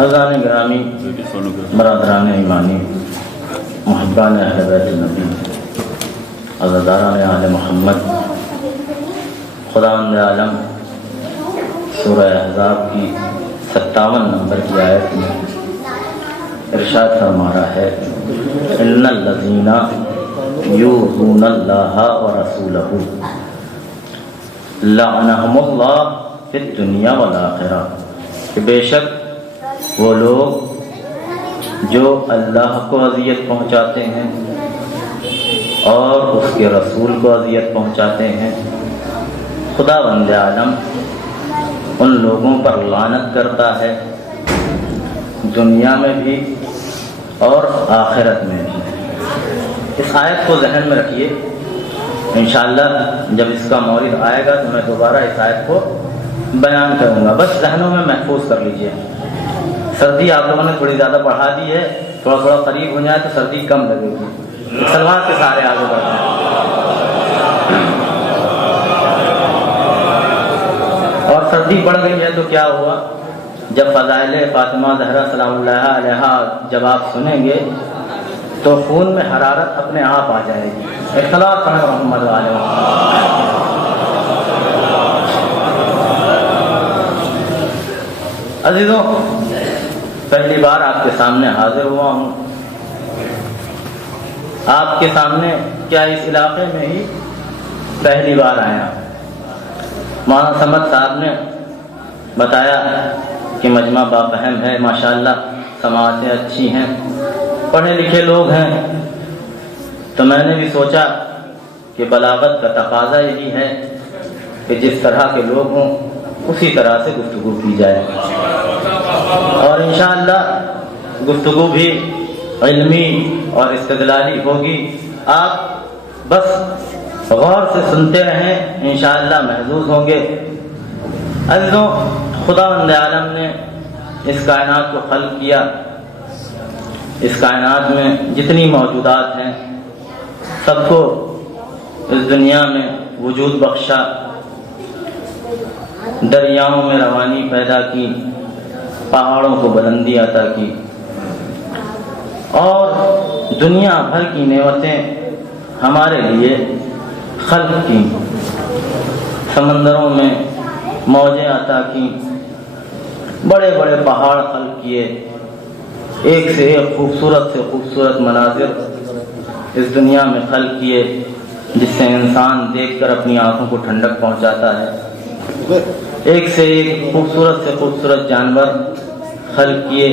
عزیزان گرامی، برادران ایمانی، محبان اہل بیت نبی، عزاداران آل محمد، خداوند عالم سورہ احزاب کی 57 نمبر کی آیت میں ارشاد فرما رہا ہے ان الذین یؤذون اللہ ورسولہ لعنہم اللہ فی الدنیا والآخرہ، کہ بے شک وہ لوگ جو اللہ کو اذیت پہنچاتے ہیں اور اس کے رسول کو اذیت پہنچاتے ہیں، خداوند عالم ان لوگوں پر لعنت کرتا ہے دنیا میں بھی اور آخرت میں بھی۔ اس آیت کو ذہن میں رکھیے، انشاءاللہ جب اس کا مورد آئے گا تو میں دوبارہ اس آیت کو بیان کروں گا، بس ذہنوں میں محفوظ کر لیجئے۔ سردی آپ لوگوں نے تھوڑی زیادہ بڑھا دی ہے، تھوڑا تھوڑا قریب ہو جائے تو سردی کم لگے گی۔ سلوات کے سارے آگے بڑھتے ہیں۔ اور سردی بڑھ گئی ہے تو کیا ہوا؟ جب فضائل فاطمہ زہرا سلام اللہ علیہا جب آپ سنیں گے تو خون میں حرارت اپنے آپ آ جائے گی۔ اختلاف کریں محمد علیہ۔ عزیزوں، پہلی بار آپ کے سامنے حاضر ہوا ہوں، آپ کے سامنے کیا اس علاقے میں ہی پہلی بار آیا۔ مولانا سمد صاحب نے بتایا کہ مجمع بافہم ہے، ماشاءاللہ سماعتیں اچھی ہیں، پڑھے لکھے لوگ ہیں، تو میں نے بھی سوچا کہ بلاغت کا تقاضا یہی ہے کہ جس طرح کے لوگ ہوں اسی طرح سے گفتگو کی جائے، اور انشاءاللہ گفتگو بھی علمی اور استدلالی ہوگی۔ آپ بس غور سے سنتے رہیں، انشاءاللہ محظوظ ہوں گے۔ عزیزوں، خداوند عالم نے اس کائنات کو خلق کیا، اس کائنات میں جتنی موجودات ہیں سب کو اس دنیا میں وجود بخشا، دریاؤں میں روانی پیدا کی، پہاڑوں کو بلندی عطا کی، اور دنیا بھر کی نعمتیں ہمارے لیے خلق کی، سمندروں میں موجیں عطا کی، بڑے بڑے پہاڑ خلق کیے، ایک سے ایک خوبصورت سے خوبصورت مناظر اس دنیا میں خلق کیے جس سے انسان دیکھ کر اپنی آنکھوں کو ٹھنڈک پہنچاتا ہے، ایک سے ایک خوبصورت سے خوبصورت جانور خلق کیے،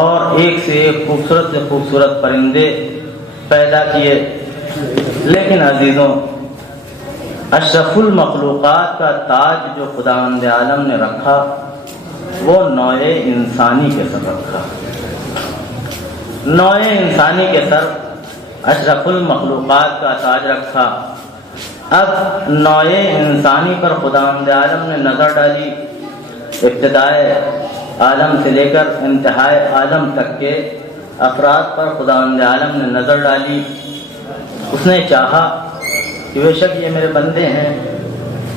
اور ایک سے ایک خوبصورت سے خوبصورت پرندے پیدا کیے۔ لیکن عزیزوں، اشرف المخلوقات کا تاج جو خداوند عالم نے رکھا وہ نوع انسانی کے سر رکھا۔ نوع انسانی کے سر اشرف المخلوقات کا تاج رکھا۔ اب نوع انسانی پر خداوند عالم نے نظر ڈالی، ابتدائے عالم سے لے کر انتہائے عالم تک کے افراد پر خداوند عالم نے نظر ڈالی۔ اس نے چاہا کہ بے شک یہ میرے بندے ہیں،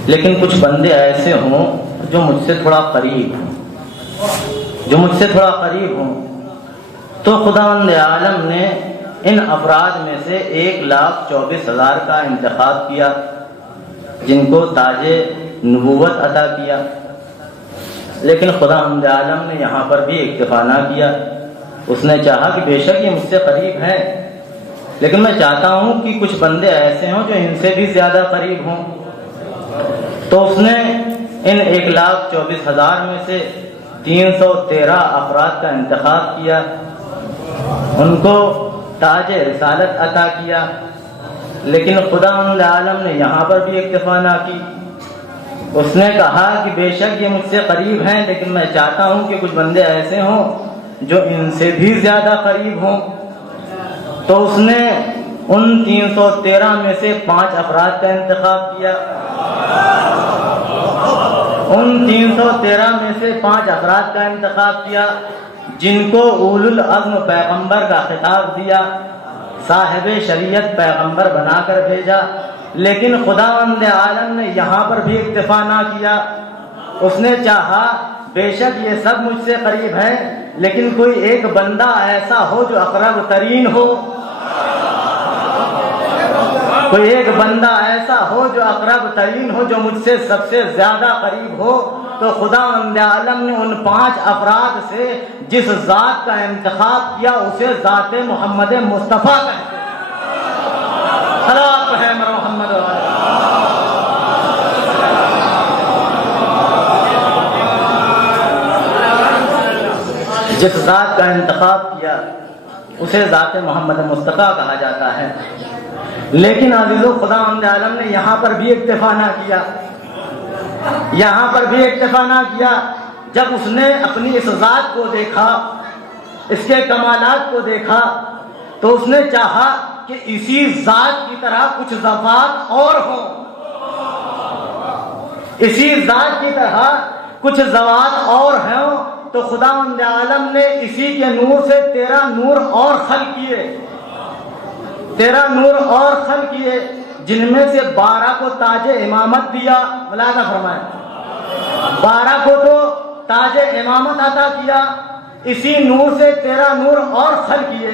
لیکن کچھ بندے ایسے ہوں جو مجھ سے تھوڑا قریب ہوں، تو خداوند عالم نے ان افراد میں سے 1,24,000 کا انتخاب کیا جن کو تاج نبوت عطا کیا۔ لیکن خداوند عالم نے یہاں پر بھی اکتفا نہ کیا، اس نے چاہا کہ بے شک یہ مجھ سے قریب ہیں، لیکن میں چاہتا ہوں کہ کچھ بندے ایسے ہوں جو ان سے بھی زیادہ قریب ہوں۔ تو اس نے ان 1,24,000 میں سے 313 افراد کا انتخاب کیا، ان کو تاج رسالت عطا کیا۔ لیکن خداوند عالم نے یہاں پر بھی اکتفا نہ کی، اس نے کہا کہ بے شک یہ مجھ سے قریب ہیں، لیکن میں چاہتا ہوں کہ کچھ بندے ایسے ہوں جو ان سے بھی زیادہ قریب ہوں۔ تو اس نے ان 313 میں سے 5 افراد کا انتخاب کیا۔ ان 313 میں سے 5 افراد کا انتخاب کیا جن کو اولو العزم پیغمبر کا خطاب دیا، صاحب شریعت پیغمبر بنا کر بھیجا۔ لیکن خداوند عالم نے یہاں پر بھی اکتفا نہ کیا، اس نے چاہا بے شک یہ سب مجھ سے قریب ہے، لیکن کوئی ایک بندہ ایسا ہو جو اقرب ترین ہو، کوئی ایک بندہ ایسا ہو جو اقرب ترین ہو، جو مجھ سے سب سے زیادہ قریب ہو۔ تو خداوند عالم نے ان 5 افراد سے جس ذات کا انتخاب کیا اسے ذات محمد مصطفیٰ کہتے ہیں۔ صلوات ہے محمد علیہ۔ جس ذات کا انتخاب کیا اسے ذات محمد مصطفیٰ کہا جاتا ہے۔ لیکن عزیزو خداوند عالم نے یہاں پر بھی اکتفا نہ کیا، یہاں پر بھی اکتفا نہ کیا۔ جب اس نے اپنی اس ذات کو دیکھا، اس کے کمالات کو دیکھا، تو اس نے چاہا کہ اسی ذات کی طرح کچھ صفات اور ہوں، اسی ذات کی طرح کچھ ذوات اور ہوں۔ تو خداوند عالم نے اسی کے نور سے 13 نور اور خلق کیے، 13 نور اور خلق کیے، جن میں سے 12 کو تاج امامت دیا۔ ملاحظہ فرمائیں، 12 کو تو تاج امامت عطا کیا، اسی نور سے 13 نور اور خلق کیے،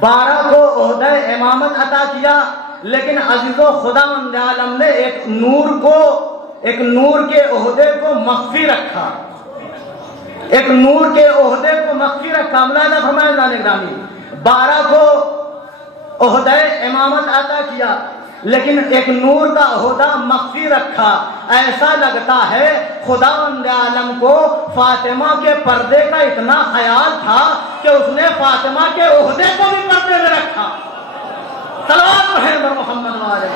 12 کو عہدہ امامت عطا کیا۔ لیکن عزیزو خداوند عالم نے ایک نور کے عہدے کو مخفی رکھا، ایک نور کے عہدے کو مخفی رکھا۔ ملاحظہ فرمائیں جان گرامی، 12 کو عہدہ امامت عطا کیا، لیکن ایک نور کا عہدہ مخفی رکھا۔ ایسا لگتا ہے خداوند عالم کو فاطمہ کے پردے کا اتنا خیال تھا کہ اس نے فاطمہ کے عہدے کو بھی پردے میں رکھا۔ صلوات ہے محمد علیہ۔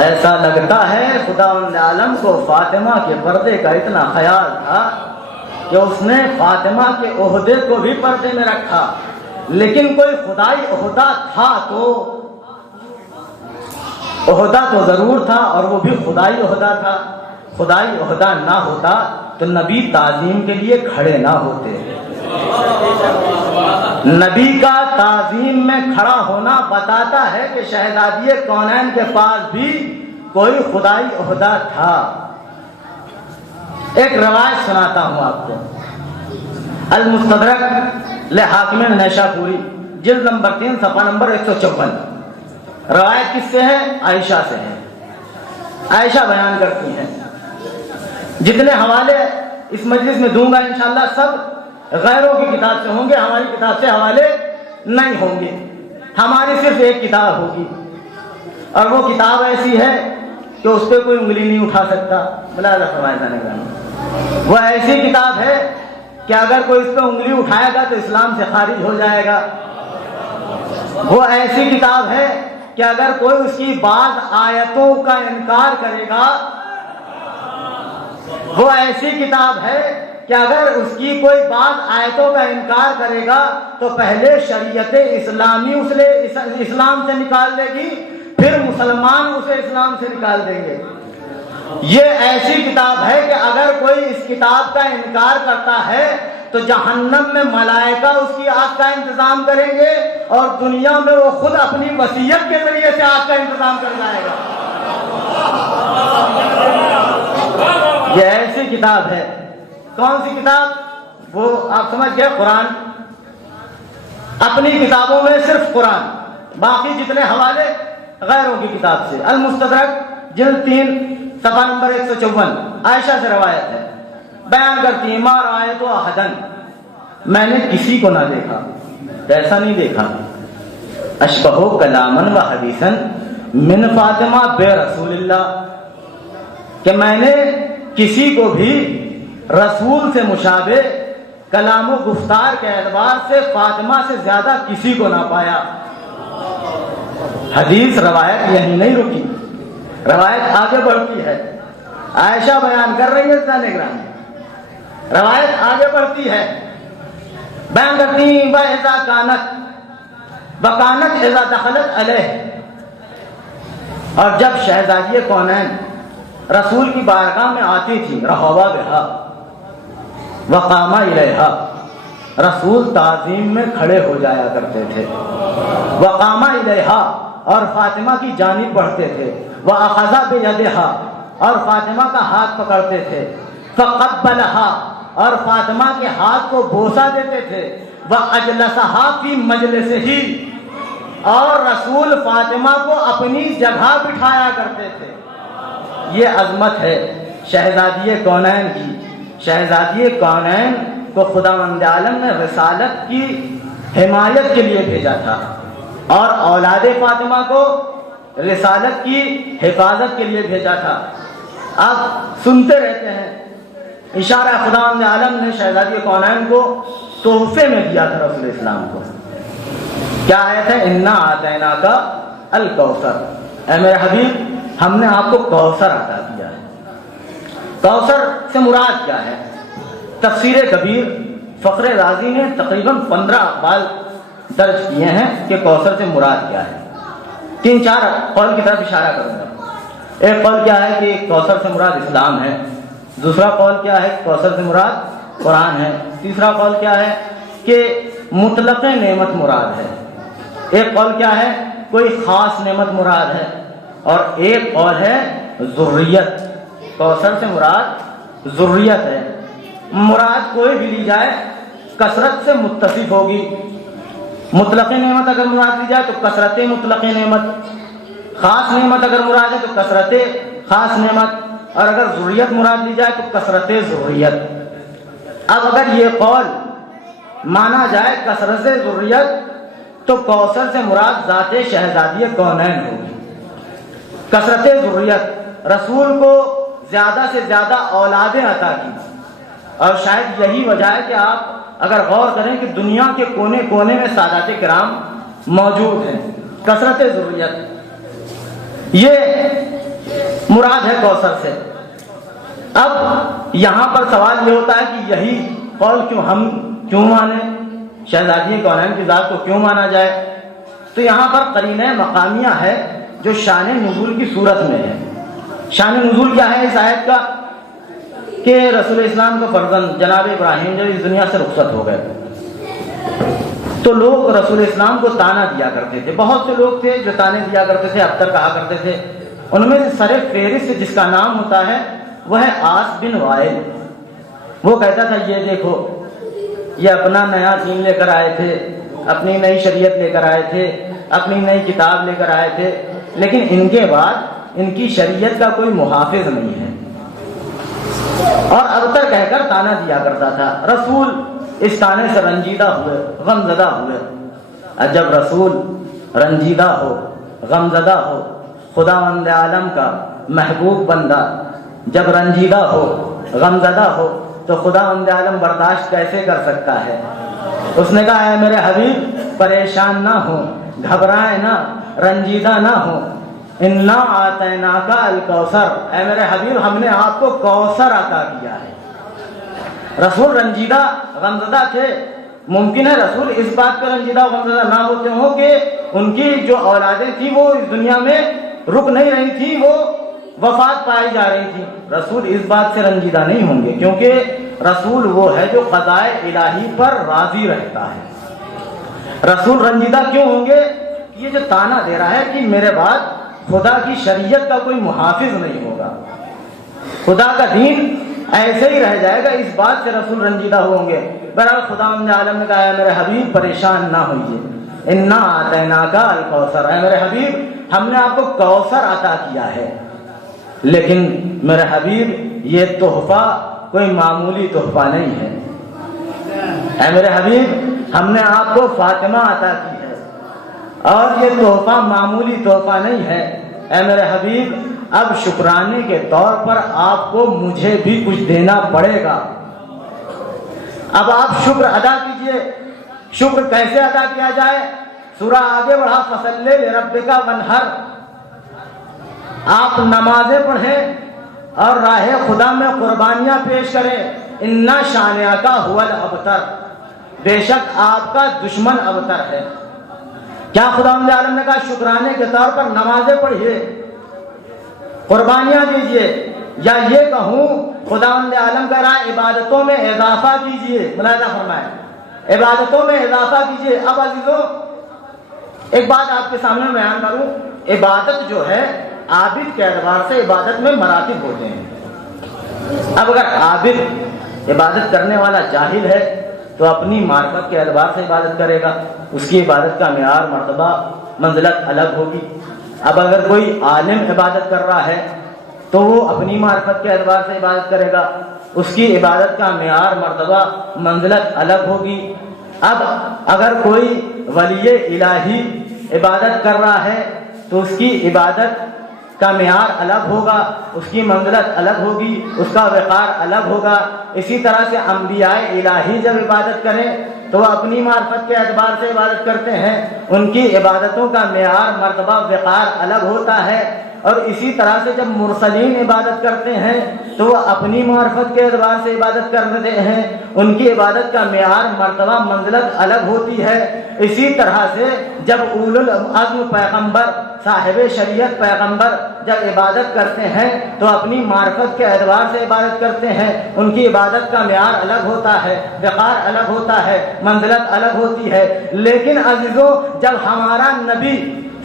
ایسا لگتا ہے خداوند عالم کو فاطمہ کے پردے کا اتنا خیال تھا کہ اس نے فاطمہ کے عہدے کو بھی پردے میں رکھا۔ لیکن کوئی خدائی عہدہ تھا تو عہدہ تو ضرور تھا، اور وہ بھی خدائی عہدہ تھا۔ خدائی عہدہ نہ ہوتا تو نبی تعظیم کے لیے کھڑے نہ ہوتے۔ نبی کا تعظیم میں کھڑا ہونا بتاتا ہے کہ شہزادی کونین کے پاس بھی کوئی خدائی عہدہ تھا۔ ایک روایت سناتا ہوں آپ کو، المستدرک لحاکم نیشاپوری، جلد نمبر 3 صفحہ نمبر 154۔ روایت کس سے ہے؟ عائشہ سے ہے۔ عائشہ بیان کرتی ہیں، جتنے حوالے اس مجلس میں دوں گا انشاءاللہ سب غیروں کی کتاب سے ہوں گے، ہماری کتاب سے حوالے نہیں ہوں گے۔ ہماری صرف ایک کتاب ہوگی، اور وہ کتاب ایسی ہے کہ اس پہ کوئی انگلی نہیں اٹھا سکتا۔ ملاحظہ فرمائے جانے کا، وہ ایسی کتاب ہے کہ اگر کوئی اس پہ انگلی اٹھائے گا تو اسلام سے خارج ہو جائے گا۔ وہ ایسی کتاب ہے کہ اگر کوئی اس کی بعض آیتوں کا انکار کرے گا، وہ ایسی کتاب ہے کہ اگر اس کی کوئی بعض آیتوں کا انکار کرے گا تو پہلے شریعت اسلامی اسے اسلام سے نکال دے گی، پھر مسلمان اسے اسلام سے نکال دیں گے۔ یہ ایسی کتاب ہے کہ اگر کوئی اس کتاب کا انکار کرتا ہے تو جہنم میں ملائکہ اس کی آگ کا انتظام کریں گے، اور دنیا میں وہ خود اپنی وصیت کے ذریعے سے آگ کا انتظام کر جائے گا۔ یہ ایسی کتاب ہے۔ کون سی کتاب؟ وہ آپ سمجھ گئے، قرآن۔ اپنی کتابوں میں صرف قرآن، باقی جتنے حوالے غیروں کی کتاب سے۔ المستدرک جلد 3 صفحہ نمبر 154، عائشہ سے روایت ہے، بیان کرتی ہیں، ما رأیت احدن، میں نے کسی کو نہ دیکھا، ایسا نہیں دیکھا، اشبہ کلاما و حدیثا من فاطمہ بے رسول اللہ، کہ میں نے کسی کو بھی رسول سے مشابہ کلام و گفتار کے اعتبار سے فاطمہ سے زیادہ کسی کو نہ پایا۔ حدیث روایت یہیں نہیں رکی، روایت آگے بڑھتی ہے۔ عائشہ بیان کر رہی ہے نگران، روایت آگے بڑھتی ہے، بیان کرتی ہیں، وَإِذَا كَانَتْ وَكَانَتْ إِذَا دَخَلَتْ عَلَيْهِ، اور جب شہزادی کونین رسول کی بارگاہ میں آتی تھی، رحبا بہا وقام الیہا، رسول تعظیم میں کھڑے ہو جایا کرتے تھے. وقام الیہا اور فاطمہ کی جانب بڑھتے تھے. واخذ بیدہا اور فاطمہ کا ہاتھ پکڑتے تھے. فقبلہا اور فاطمہ کے ہاتھ کو بوسہ دیتے تھے. واجلسہا فی مجلسہ اور رسول فاطمہ کو اپنی جگہ بٹھایا کرتے تھے. یہ عظمت ہے شہزادی کونین کی. شہزادی کونین کو خداوند عالم نے رسالت کی حمایت کے لیے بھیجا تھا اور اولاد فاطمہ کو رسالت کی حفاظت کے لیے بھیجا تھا. آپ سنتے رہتے ہیں اشارہ خداوند عالم نے شہزادی کونین کو تحفے میں دیا تھا رسول اسلام کو. کیا آیت ہے؟ انا اعطیناک الکوثر، اے میرے حبیب ہم نے آپ کو کوثر عطا کیا ہے. کوثر سے مراد کیا ہے؟ تفسیر کبیر فخر رازی نے تقریباً 15 اقوال درج کیے ہیں کہ کوثر سے مراد کیا ہے. 3-4 قول کی طرف اشارہ کروں گا. ایک قول کیا ہے کہ کوثر سے مراد اسلام ہے. دوسرا قول کیا ہے؟ کوثر سے مراد قرآن ہے. تیسرا قول کیا ہے کہ مطلق نعمت مراد ہے. ایک قول کیا ہے؟ کوئی خاص نعمت مراد ہے. اور ایک قول ہے ذریت. کوثر سے مراد ذریت ہے. مراد کوئی بھی لی جائے کثرت سے متصف ہوگی. مطلق نعمت اگر مراد لی جائے تو کثرت مطلق نعمت، خاص نعمت اگر مراد ہے تو کثرت خاص نعمت، اور اگر ذریت مراد لی جائے تو کثرت ذریت. اب اگر یہ قول مانا جائے کثرت ذریت تو کوثر سے مراد ذات شہزادی کونین ہوگی. کثرت ذریت، رسول کو زیادہ سے زیادہ اولادیں عطا کی. اور شاید یہی وجہ ہے کہ آپ اگر غور کریں کہ دنیا کے کونے کونے میں سادات کرام موجود ہیں. کثرت ذریت یہ مراد ہے کوثر سے. اب یہاں پر سوال یہ ہوتا ہے کہ یہی قول ہم کیوں مانیں، شہزادی کونین کی ذات کو کیوں مانا جائے؟ تو یہاں پر قرینہ مقامیہ ہے جو شان نزول کی صورت میں ہے. شان نزول کیا ہے اس آیت کا؟ کہ رسول اسلام کا فرزند جناب ابراہیم جب اس دنیا سے رخصت ہو گئے تو لوگ رسول اسلام کو تانا دیا کرتے تھے. بہت سے لوگ تھے جو تانے دیا کرتے تھے، ابتر کہا کرتے تھے. ان میں سے سر فہرست جس کا نام ہوتا ہے وہ ہے عاص بن وائل. وہ کہتا تھا یہ دیکھو یہ اپنا نیا دین لے کر آئے تھے، اپنی نئی شریعت لے کر آئے تھے، اپنی نئی کتاب لے کر آئے تھے، لیکن ان کے بعد ان کی شریعت کا کوئی محافظ نہیں ہے. اور ابتر کہہ کر تانا دیا کرتا تھا. رسول اس تانے سے رنجیدہ ہوئے، غم زدہ ہوئے. جب رسول رنجیدہ ہو، غم زدہ ہو، خداوند عالم کا محبوب بندہ جب رنجیدہ ہو، غم زدہ ہو تو خداوند عالم برداشت کیسے کر سکتا ہے؟ اس نے کہا اے میرے حبیب پریشان نہ ہو، گھبرائے نہ، رنجیدہ نہ ہو. انا اعطیناک الکوثر، اے میرے حبیب ہم نے آپ کو کوثر عطا کیا ہے. رسول رنجیدہ غمزدہ تھے. ممکن ہے رسول اس بات پہ رنجیدہ غمزدہ نہ ہوتے ہوں کہ ان کی جو اولادیں تھیں وہ اس دنیا میں رک نہیں رہی تھی، وہ وفات پائی جا رہی تھی. رسول اس بات سے رنجیدہ نہیں ہوں گے کیونکہ رسول وہ ہے جو قضائے الہی پر راضی رہتا ہے. رسول رنجیدہ کیوں ہوں گے؟ یہ جو تانا دے رہا ہے کہ میرے بعد خدا کی شریعت کا کوئی محافظ نہیں ہوگا، خدا کا دین ایسے ہی رہ جائے گا، اس بات سے رسول رنجیدہ ہوں گے. بہرحال خداوند عالم نے کہا ہے میرے حبیب پریشان نہ ہوئیے. انا اعطیناک الکوثر، اے میرے حبیب ہم نے آپ کو کوثر عطا کیا ہے. لیکن میرے حبیب یہ تحفہ کوئی معمولی تحفہ نہیں ہے. اے میرے حبیب ہم نے آپ کو فاطمہ عطا کی ہے اور یہ تحفہ معمولی تحفہ نہیں ہے. اے میرے حبیب اب شکرانے کے طور پر آپ کو مجھے بھی کچھ دینا پڑے گا. اب آپ شکر ادا کیجئے. شکر کیسے ادا کیا جائے؟ سورہ آگے بڑھا فصلی لربک وانحر. آپ نمازیں پڑھیں اور راہ خدا میں قربانیاں پیش کریں. انا شانئک ھو الابتر، بے شک آپ کا دشمن ابتر ہے. کیا خداوند عالم نے کہا شکرانے کے طور پر نمازیں پڑھیے، قربانیاں دیجیے، یا یہ کہوں خداوند عالم کا راہ عبادتوں میں اضافہ کیجیے؟ ملاحظہ فرمائیں عبادتوں میں اضافہ کیجیے۔ اب عزیزوں ایک بات آپ کے سامنے بیان کروں، عبادت جو ہے عابد کے اعتبار سے عبادت میں مراتب ہوتے ہیں۔ اب اگر عابد عبادت کرنے والا جاہل ہے تو اپنی معرفت کے اعتبار سے عبادت کرے گا، اس کی عبادت کا معیار، مرتبہ، منزلت الگ ہوگی۔ اب اگر کوئی عالم عبادت کر رہا ہے تو وہ اپنی معرفت کے اعتبار سے عبادت کرے گا، اس کی عبادت کا معیار، مرتبہ، منزلت الگ ہوگی۔ اب اگر کوئی ولی الہی عبادت کر رہا ہے تو اس کی عبادت کا معیار الگ ہوگا، اس کی منزلت الگ ہوگی، اس کا وقار الگ ہوگا۔ اسی طرح سے انبیاء الہی جب عبادت کریں تو وہ اپنی معرفت کے اعتبار سے عبادت کرتے ہیں، ان کی عبادتوں کا معیار، مرتبہ، وقار الگ ہوتا ہے۔ اور اسی طرح سے جب مرسلین عبادت کرتے ہیں تو وہ اپنی معرفت کے اعتبار سے عبادت کرتے ہیں، ان کی عبادت کا معیار، مرتبہ، منزلت الگ ہوتی ہے۔ اسی طرح سے جب اولو العزم پیغمبر، صاحب شریعت پیغمبر جب عبادت کرتے ہیں تو اپنی معرفت کے اعتبار سے عبادت کرتے ہیں، ان کی عبادت کا معیار الگ ہوتا ہے، وقار الگ ہوتا ہے، منزلت الگ ہوتی ہے۔ لیکن عزیزوں جب ہمارا نبی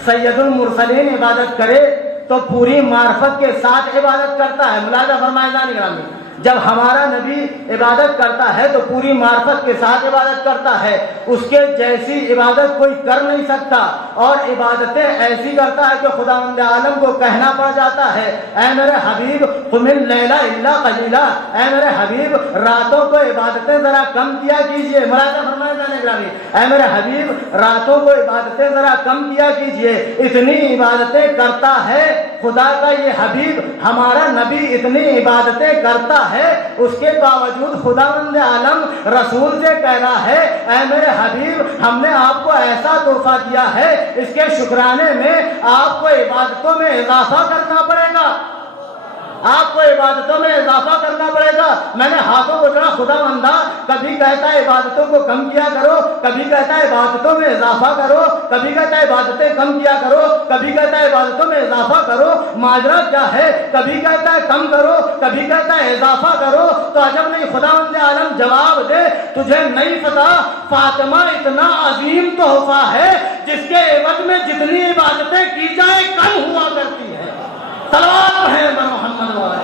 سید المرسلین عبادت کرے تو پوری معرفت کے ساتھ عبادت کرتا ہے۔ ملاحظہ فرمائے جان گرامی، جب ہمارا نبی عبادت کرتا ہے تو پوری معرفت کے ساتھ عبادت کرتا ہے، اس کے جیسی عبادت کوئی کر نہیں سکتا، اور عبادتیں ایسی کرتا ہے کہ خداوند عالم کو کہنا پڑ جاتا ہے، اے میرے حبیب قم اللیل الا قلیلا، اے میرے حبیب راتوں کو عبادتیں ذرا کم کیا کیجئے۔ ملاحظہ فرمائے جانے گرامی، اے میرے حبیب راتوں کو عبادتیں ذرا کم کیا کیجئے۔ اتنی عبادتیں کرتا ہے خدا کا یہ حبیب، ہمارا نبی اتنی عبادتیں کرتا ہے، اس کے باوجود خداوند عالم رسول سے کہہ رہا ہے، اے میرے حبیب ہم نے آپ کو ایسا تحفہ دیا ہے، اس کے شکرانے میں آپ کو عبادتوں میں اضافہ کرنا پڑے گا، آپ کو عبادتوں میں اضافہ کرنا پڑے گا۔ میں نے ہاتھوں کو چڑھا، خدا بندہ کبھی کہتا ہے عبادتوں کو کم کیا کرو، کبھی کہتا ہے عبادتوں میں اضافہ کرو، کبھی کہتا ہے عبادتیں کم کیا کرو، کبھی کہتا ہے عبادتوں میں اضافہ کرو۔ ماجرا کیا ہے؟ کبھی کہتا ہے کم کرو، کبھی کہتا ہے اضافہ کرو۔ تو عجب نہیں خداوند عالم جواب دے، تجھے نہیں پتا فاطمہ اتنا عظیم تحفہ ہے جس کے عوض میں جتنی عبادتیں کی جائے کم ہوا کرتی ہے۔ صلوات ہے محمد والے۔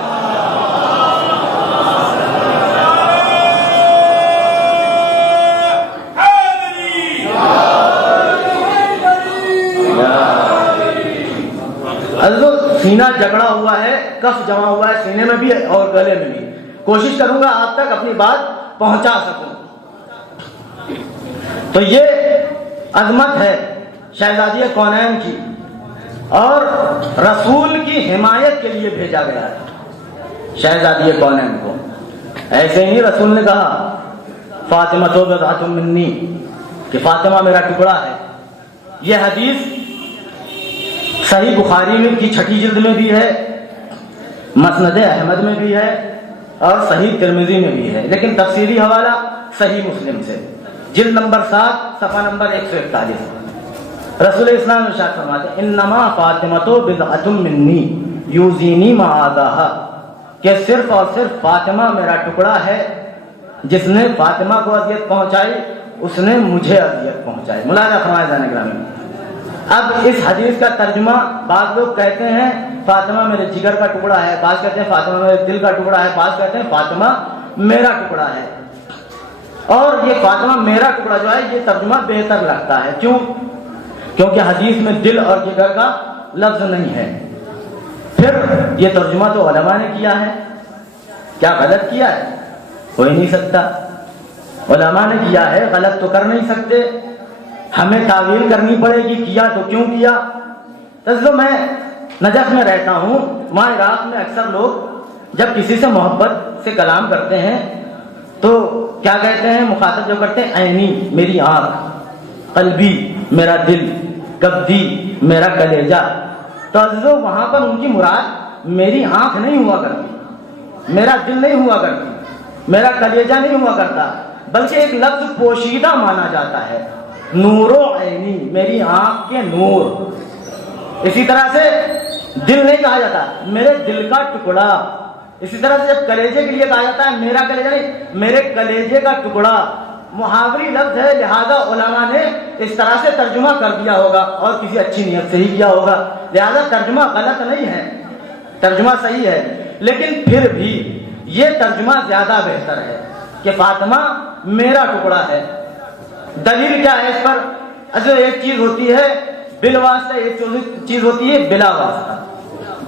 سینہ جکڑا ہوا ہے، کف جمع ہوا ہے سینے میں بھی اور گلے میں بھی۔ کوشش کروں گا آپ تک اپنی بات پہنچا سکوں۔ تو یہ عظمت ہے شہزادی کونین کی، اور رسول کی حمایت کے لیے بھیجا گیا ہے شہزادی کونین کو۔ ایسے ہی رسول نے کہا فاطمہ تو بضعۃ منی، کہ فاطمہ میرا ٹکڑا ہے۔ یہ حدیث صحیح بخاری میں کی 6 جلد میں بھی ہے، مسند احمد میں بھی ہے، اور صحیح ترمذی میں بھی ہے، لیکن تفصیلی حوالہ صحیح مسلم سے، جلد نمبر 7 صفحہ نمبر 141۔ رسول اسلام ارشاد فرماتے ہیں انما فاطمۃ بضعۃ منی یوزینی معاذہا، کہ صرف اور صرف فاطمہ میرا ٹکڑا ہے، جس نے فاطمہ کو اذیت پہنچائی اس نے مجھے اذیت پہنچائی۔ ملاحظہ فرمائے جانے گرامی۔ اب اس حدیث کا ترجمہ بعض لوگ کہتے ہیں فاطمہ میرے جگر کا ٹکڑا ہے، بعض کہتے ہیں فاطمہ میرے دل کا ٹکڑا ہے، بعض کہتے ہیں فاطمہ میرا ٹکڑا ہے۔ اور یہ فاطمہ میرا ٹکڑا جو ہے یہ ترجمہ بہتر لگتا ہے۔ کیوں؟ کیونکہ حدیث میں دل اور جگر کا لفظ نہیں ہے۔ پھر یہ ترجمہ تو علماء نے کیا ہے، کیا غلط کیا ہے؟ ہو ہی نہیں سکتا۔ علماء نے کیا ہے، غلط تو کر نہیں سکتے، ہمیں تعویل کرنی پڑے گی، کیا تو کیوں کیا۔ تو میں نجف میں رہتا ہوں، وہاں عراق میں اکثر لوگ جب کسی سے محبت سے کلام کرتے ہیں تو کیا کہتے ہیں، مخاطب جو کرتے ہیں عینی میری آنکھ، قلبی میرا دل، کبدی میرا کلیجہ۔ تو عزیزو وہاں پر ان کی مراد میری آنکھ نہیں ہوا کرتی، میرا دل نہیں ہوا کرتی، میرا کلیجہ نہیں ہوا کرتا، بلکہ ایک لفظ پوشیدہ مانا جاتا ہے، نور و عینی، میری آنکھ کے نور۔ اسی طرح سے دل نہیں کہا جاتا، میرے دل کا ٹکڑا۔ اسی طرح سے جب کلیجے کے لیے کہا جاتا ہے میرا کلیجہ نہیں، میرے کلیجے کا ٹکڑا، محاوری لفظ ہے، لہذا علماء نے اس طرح سے ترجمہ کر دیا ہوگا اور کسی اچھی نیت سے ہی کیا ہوگا، لہذا ترجمہ غلط نہیں ہے، ترجمہ صحیح ہے، لیکن پھر بھی یہ ترجمہ زیادہ بہتر ہے کہ فاطمہ میرا ٹکڑا ہے۔ دلیل کیا ہے اس پر؟ اچھا ایک چیز ہوتی ہے بالواسطہ، ایک چیز ہوتی ہے بلا واسطہ۔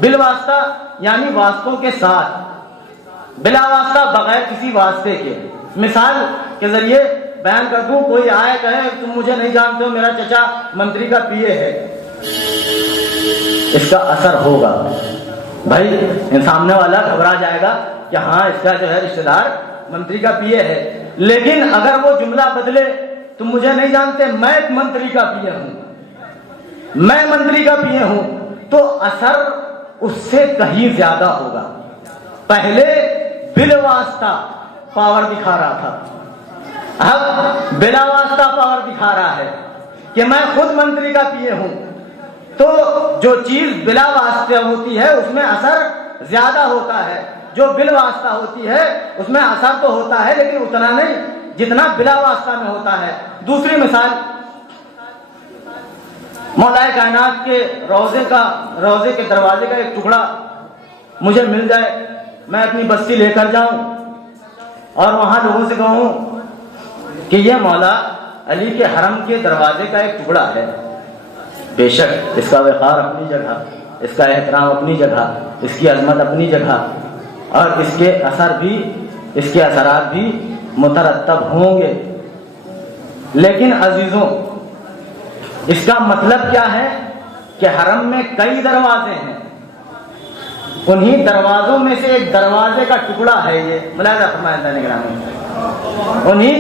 بالواسطہ یعنی واسطوں کے ساتھ، بلا واسطہ بغیر کسی واسطے کے۔ مثال کے ذریعے بیان کر دوں، کوئی آئے کہے تم مجھے نہیں جانتے ہو، میرا چچا منتری کا پی اے ہے، اس کا اثر ہوگا، بھائی سامنے والا گھبرا جائے گا کہ ہاں اس کا جو ہے رشتہ دار منتری کا پی اے ہے۔ لیکن اگر وہ جملہ بدلے، تم مجھے نہیں جانتے، میں منتری کا پی اے ہوں، میں منتری کا پی اے ہوں، تو اثر اس سے کہیں زیادہ ہوگا۔ پہلے بالواسطہ پاور دکھا رہا تھا، اب بلا واسطہ پاور دکھا رہا ہے کہ میں خود منتری کا پی اے ہوں، تو جو چیز بلا واسطہ ہوتی ہے اس میں اثر زیادہ ہوتا ہے، جو بال واسطہ ہوتی ہے اس میں اثر تو ہوتا ہے لیکن اتنا نہیں جتنا بلا واسطہ میں ہوتا ہے۔ دوسری مثال، مولا کائنات کے روضے کے دروازے کا ایک ٹکڑا مجھے مل جائے، میں اپنی بستی لے کر جاؤں اور وہاں لوگوں سے کہوں کہ یہ مولا علی کے حرم کے دروازے کا ایک ٹکڑا ہے، بے شک اس کا وقار اپنی جگہ، اس کا احترام اپنی جگہ، اس کی عظمت اپنی جگہ، اور اس کے اثر بھی، اس کے اثرات بھی مترتب ہوں گے، لیکن عزیزوں اس کا مطلب کیا ہے کہ حرم میں کئی دروازے ہیں، انہی دروازوں میں سے ایک دروازے کا ٹکڑا ہے، یہ ملاحظہ فرمائیں اللہ نگرامی، انہی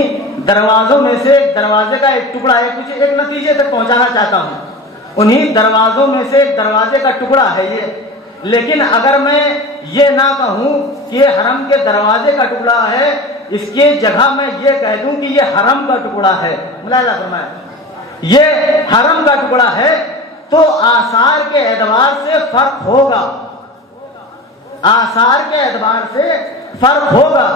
دروازوں میں سے ایک دروازے کا ایک ٹکڑا ہے۔ کچھ ایک نتیجے تک پہنچانا چاہتا ہوں، انہی دروازوں میں سے ایک دروازے کا ٹکڑا ہے یہ، لیکن اگر میں یہ نہ کہوں کہ یہ حرم کے دروازے کا ٹکڑا ہے، اس کے جگہ میں یہ کہہ دوں کہ یہ حرم کا ٹکڑا ہے، ملاحظہ فرمائیں، یہ حرم کا ٹکڑا ہے، تو آثار کے اعتبار سے فرق ہوگا، آثار کے اعتبار سے فرق ہوگا۔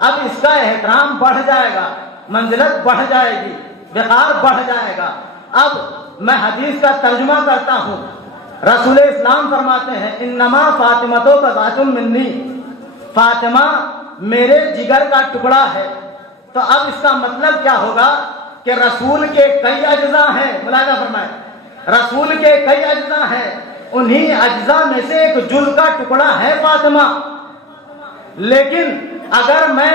اب اس کا احترام بڑھ جائے گا، منزلت بڑھ جائے گی، وقار بڑھ جائے گا۔ اب میں حدیث کا ترجمہ کرتا ہوں، رسول اسلام فرماتے ہیں انما فاطمۃ بضعۃ منی، فاطمہ میرے جگر کا ٹکڑا ہے۔ تو اب اس کا مطلب کیا ہوگا کہ رسول کے کئی اجزاء ہیں، ملاحظہ فرمائیں، رسول کے کئی اجزاء ہیں، انہی اجزاء میں سے ایک جز کا ٹکڑا ہے فاطمہ۔ لیکن اگر میں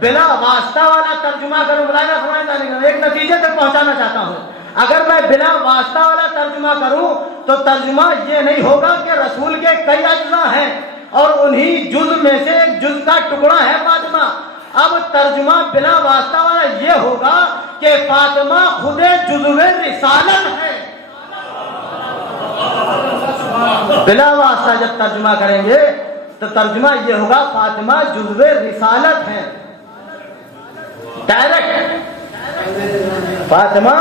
بلا واسطہ والا ترجمہ کروں، ملاحظہ فرمائیں، ایک نتیجے تک پہنچانا چاہتا ہوں، اگر میں بلا واسطہ والا ترجمہ کروں تو ترجمہ یہ نہیں ہوگا کہ رسول کے کئی اجزاء ہیں اور انہی جز میں سے ایک جز کا ٹکڑا ہے فاطمہ۔ اب ترجمہ بلا واسطہ والا یہ ہوگا کہ فاطمہ خود جزو رسالت ہے۔ بلا واسطہ جب ترجمہ کریں گے تو ترجمہ یہ ہوگا فاطمہ جزو رسالت ہے، ڈائریکٹ فاطمہ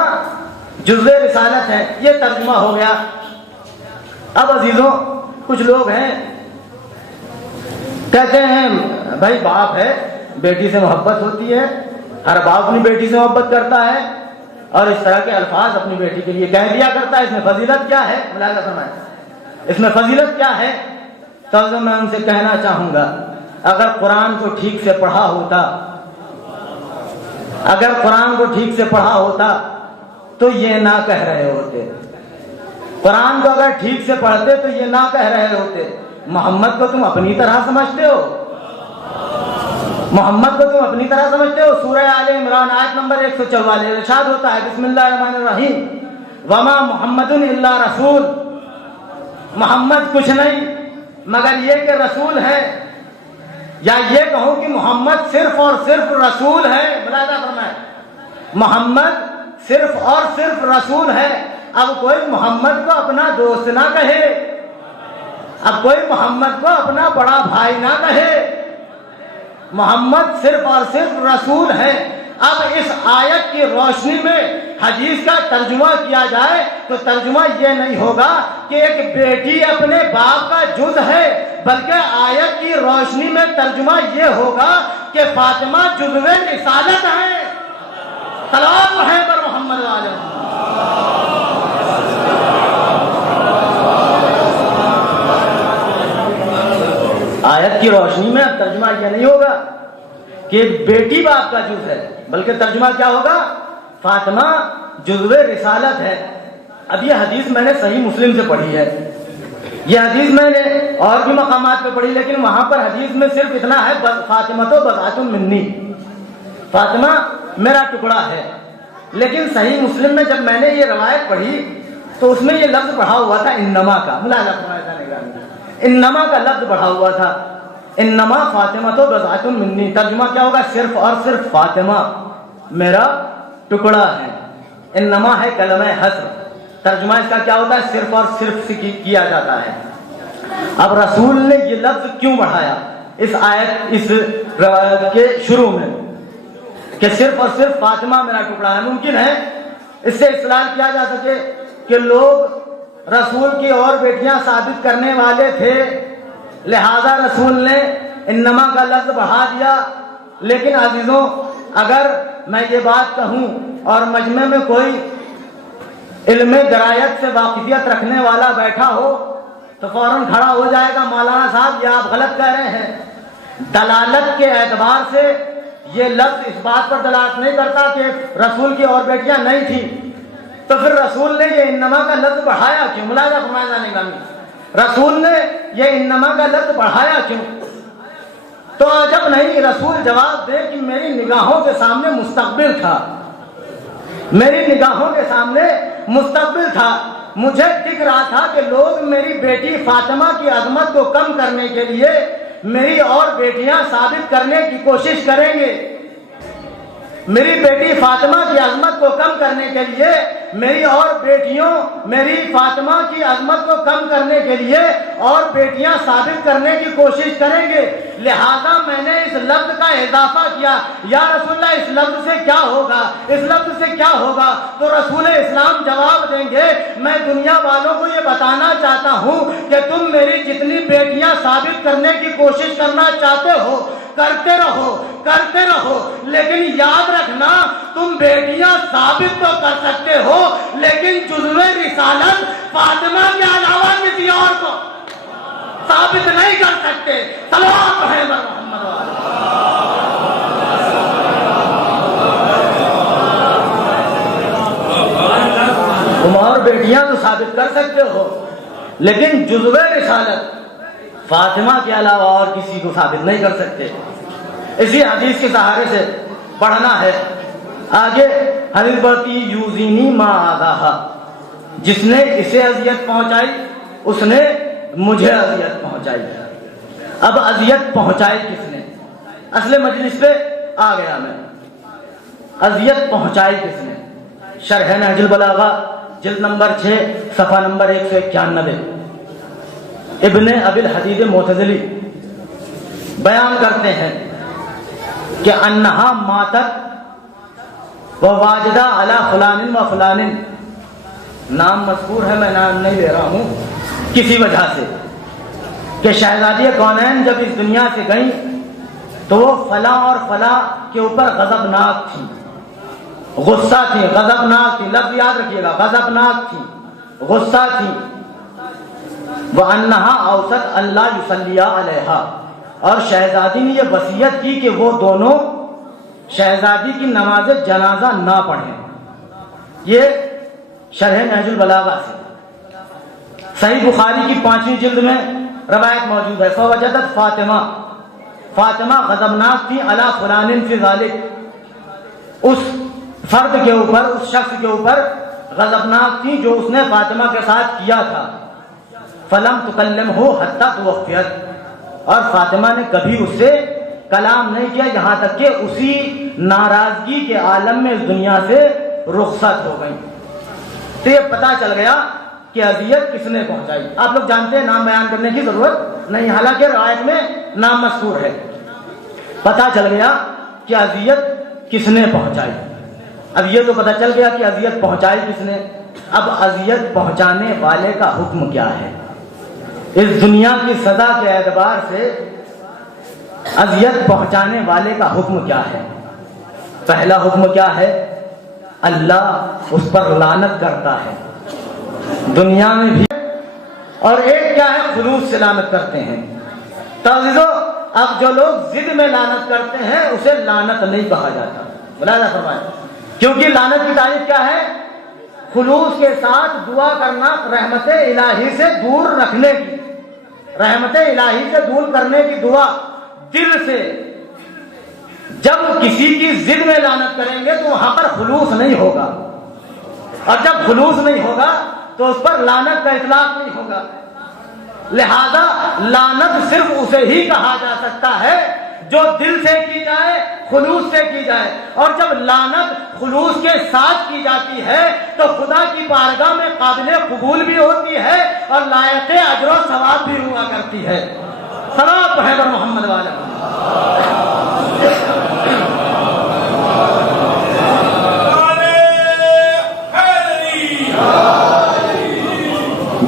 جزو رسالت ہے، یہ ترجمہ ہو گیا۔ اب عزیزوں کچھ لوگ ہیں کہتے ہیں بھائی باپ ہے، بیٹی سے محبت ہوتی ہے، ہر باپ اپنی بیٹی سے محبت کرتا ہے اور اس طرح کے الفاظ اپنی بیٹی کے لیے کہہ دیا کرتا ہے، اس میں فضیلت کیا ہے؟ ملاحظہ فرمائیں، اس میں فضیلت کیا ہے؟ تو میں ان سے کہنا چاہوں گا اگر قرآن کو ٹھیک سے پڑھا ہوتا، اگر قرآن کو ٹھیک سے پڑھا ہوتا تو یہ نہ کہہ رہے ہوتے، قرآن کو اگر ٹھیک سے پڑھتے تو یہ نہ کہہ رہے ہوتے محمد کو تم اپنی طرح سمجھتے ہو، محمد کو تم اپنی طرح سمجھتے ہو۔ سورہ آل عمران آیت نمبر 144 ارشاد ہوتا ہے بسم اللہ الرحمن الرحیم وما محمد الا رسول، محمد کچھ نہیں مگر یہ کہ رسول ہے، یا یہ کہوں کہ محمد صرف اور صرف رسول ہے، ملاحظہ فرمائیں، محمد صرف اور صرف رسول ہے۔ اب کوئی محمد کو اپنا دوست نہ کہے، اب کوئی محمد کو اپنا بڑا بھائی نہ کہے، محمد صرف اور صرف رسول ہے۔ اب اس آیت کی روشنی میں حدیث کا ترجمہ کیا جائے تو ترجمہ یہ نہیں ہوگا کہ ایک بیٹی اپنے باپ کا جز ہے، بلکہ آیت کی روشنی میں ترجمہ یہ ہوگا کہ فاطمہ جزو رسالت ہے۔ صلوات ہے پر محمد والے محمد۔ آیت کی روشنی میں اب ترجمہ یہ نہیں ہوگا کہ بیٹی باپ کا جز ہے، بلکہ ترجمہ کیا ہوگا؟ فاطمہ جزو رسالت ہے۔ اب یہ حدیث میں نے صحیح مسلم سے پڑھی ہے، یہ حدیث میں نے اور بھی مقامات پہ پڑھی، لیکن وہاں پر حدیث میں صرف اتنا ہے فاطمہ تو بضعۃ منی، فاطمہ میرا ٹکڑا ہے۔ لیکن صحیح مسلم میں جب میں نے یہ روایت پڑھی تو اس میں یہ لفظ پڑھا ہوا تھا انما کا، انما کا لفظ پڑھا ہوا تھا، انما فاطمہ تو بضعۃ منی۔ ترجمہ کیا ہوگا؟ صرف اور صرف فاطمہ میرا ٹکڑا ہے۔ انما ہے کلمہ حصر، ترجمہ اس کا کیا ہوتا ہے؟ صرف اور صرف سے کیا جاتا ہے۔ اب رسول نے یہ لفظ کیوں بڑھایا اس آیت اس روایت کے شروع میں کہ صرف اور صرف فاطمہ میرا ٹکڑا ہے؟ ممکن ہے اس سے استدلال کیا جا سکے کہ لوگ رسول کی اور بیٹیاں ثابت کرنے والے تھے، لہذا رسول نے انما کا لفظ بڑھا دیا۔ لیکن عزیزوں، اگر میں یہ بات کہوں اور مجمع میں کوئی علم درایت سے واقفیت رکھنے والا بیٹھا ہو تو فوراً کھڑا ہو جائے گا، مولانا صاحب یہ آپ غلط کہہ رہے ہیں۔ دلالت کے اعتبار سے یہ لفظ اس بات پر دلالت نہیں کرتا کہ رسول کی اور بیٹیاں نہیں تھیں، تو پھر رسول نے یہ انما کا لفظ بڑھایا کیوں؟ ملاحظہ فرمائے جانے گا، رسول نے یہ انما کا لفظ بڑھایا کیوں؟ تو جب نہیں، رسول جواب دے کہ میری نگاہوں کے سامنے مستقبل تھا، میری نگاہوں کے سامنے مستقبل تھا، مجھے دکھ رہا تھا کہ لوگ میری بیٹی فاطمہ کی عظمت کو کم کرنے کے لیے میری اور بیٹیاں ثابت کرنے کی کوشش کریں گے، میری بیٹی فاطمہ کی عظمت کو کم کرنے کے لیے میری اور بیٹیوں، میری فاطمہ کی عظمت کو کم کرنے کے لیے اور بیٹیاں ثابت کرنے کی کوشش کریں گے، لہذا میں نے اس لفظ کا اضافہ کیا۔ یا رسول اللہ اس لفظ سے کیا ہوگا؟ اس لفظ سے کیا ہوگا؟ تو رسول اسلام جواب دیں گے، میں دنیا والوں کو یہ بتانا چاہتا ہوں کہ تم میری جتنی بیٹیاں ثابت کرنے کی کوشش کرنا چاہتے ہو کرتے رہو، لیکن یاد رکھنا تم بیٹیاں ثابت تو کر سکتے ہو لیکن جزو رسالت فاطمہ کے علاوہ کسی اور کو ثابت نہیں کر سکتے۔ صلوات ہے محمد والے۔ تم اور بیٹیاں تو ثابت کر سکتے ہو لیکن جزو رسالت فاطمہ کے علاوہ اور کسی کو ثابت نہیں کر سکتے۔ اسی حدیث کے سہارے سے پڑھنا ہے آگے۔ حدیث بڑھتی یوزینی ما آذاہا، جس نے اسے اذیت پہنچائی اس نے مجھے اذیت پہنچائی۔ اب اذیت پہنچائی کس نے؟ اصل مجلس پہ آ گیا میں۔ اذیت پہنچائی کس نے؟ شرح نہج البلاغہ جلد نمبر 6 صفحہ نمبر 191 ابن ابی الحدید معتزلی بیان کرتے ہیں کہ انہا ماتت و واجدہ علی فلان و فلان، نام مذکور ہے، میں نام نہیں لے رہا ہوں کسی وجہ سے، کہ شہزادی کونین جب اس دنیا سے گئیں تو وہ فلاں اور فلاں کے اوپر غضبناک تھی، غصہ تھی، غضبناک تھی، لفظ یاد رکھیے گا، غضبناک تھی، غصہ تھی۔ وَأَنَّهَا أَوْصَتْ أَلَّا يُصَلِّيَا عَلَيْهَا، اور شہزادی نے یہ وصیت کی کہ وہ دونوں شہزادی کی نماز جنازہ نہ پڑھیں۔ یہ شرح نہج البلاغہ سے صحیح بخاری کی 5ویں جلد میں روایت موجود ہے۔ فوجدت فاطمہ، فاطمہ غضبناک تھی، علی فلان فی ذالک، اس فرد کے اوپر، اس شخص کے اوپر غضبناک تھی جو اس نے فاطمہ کے ساتھ کیا تھا۔ فلم تکلمہ حتی توفیت، اور فاطمہ نے کبھی اس سے کلام نہیں کیا یہاں تک کہ اسی ناراضگی کے عالم میں اس دنیا سے رخصت ہو گئی۔ تو یہ پتہ چل گیا کہ اذیت کس نے پہنچائی۔ آپ لوگ جانتے ہیں، نام بیان کرنے کی ضرورت نہیں، حالانکہ روایت میں نام مذکور ہے۔ پتہ چل گیا کہ اذیت کس نے پہنچائی۔ اب یہ تو پتہ چل گیا کہ اذیت پہنچائی کس نے، اب اذیت پہنچانے والے کا حکم کیا ہے؟ اس دنیا کی سزا کے اعتبار سے اذیت پہنچانے والے کا حکم کیا ہے؟ پہلا حکم کیا ہے اللہ اس پر لعنت کرتا ہے دنیا میں بھی، اور ایک کیا ہے خلوص سے لعنت کرتے ہیں۔ تو عزیزو اب جو لوگ ضد میں لعنت کرتے ہیں اسے لعنت نہیں کہا جاتا، ملاحظہ فرمائیں، کیونکہ لعنت کی تعریف کیا ہے؟ خلوص کے ساتھ دعا کرنا، رحمت الہی سے دور رکھنے کی، رحمت الہی سے دور کرنے کی دعا دل سے۔ جب کسی کی ضد میں لعنت کریں گے تو وہاں پر خلوص نہیں ہوگا، اور جب خلوص نہیں ہوگا تو اس پر لعنت کا اطلاق نہیں ہوگا۔ لہذا لعنت صرف اسے ہی کہا جا سکتا ہے جو دل سے کی جائے، خلوص سے کی جائے، اور جب لعنت خلوص کے ساتھ کی جاتی ہے تو خدا کی بارگاہ میں قابل قبول بھی ہوتی ہے اور لائق اجر و ثواب بھی ہوا کرتی ہے۔ صلوات پڑھیں بر محمد والا۔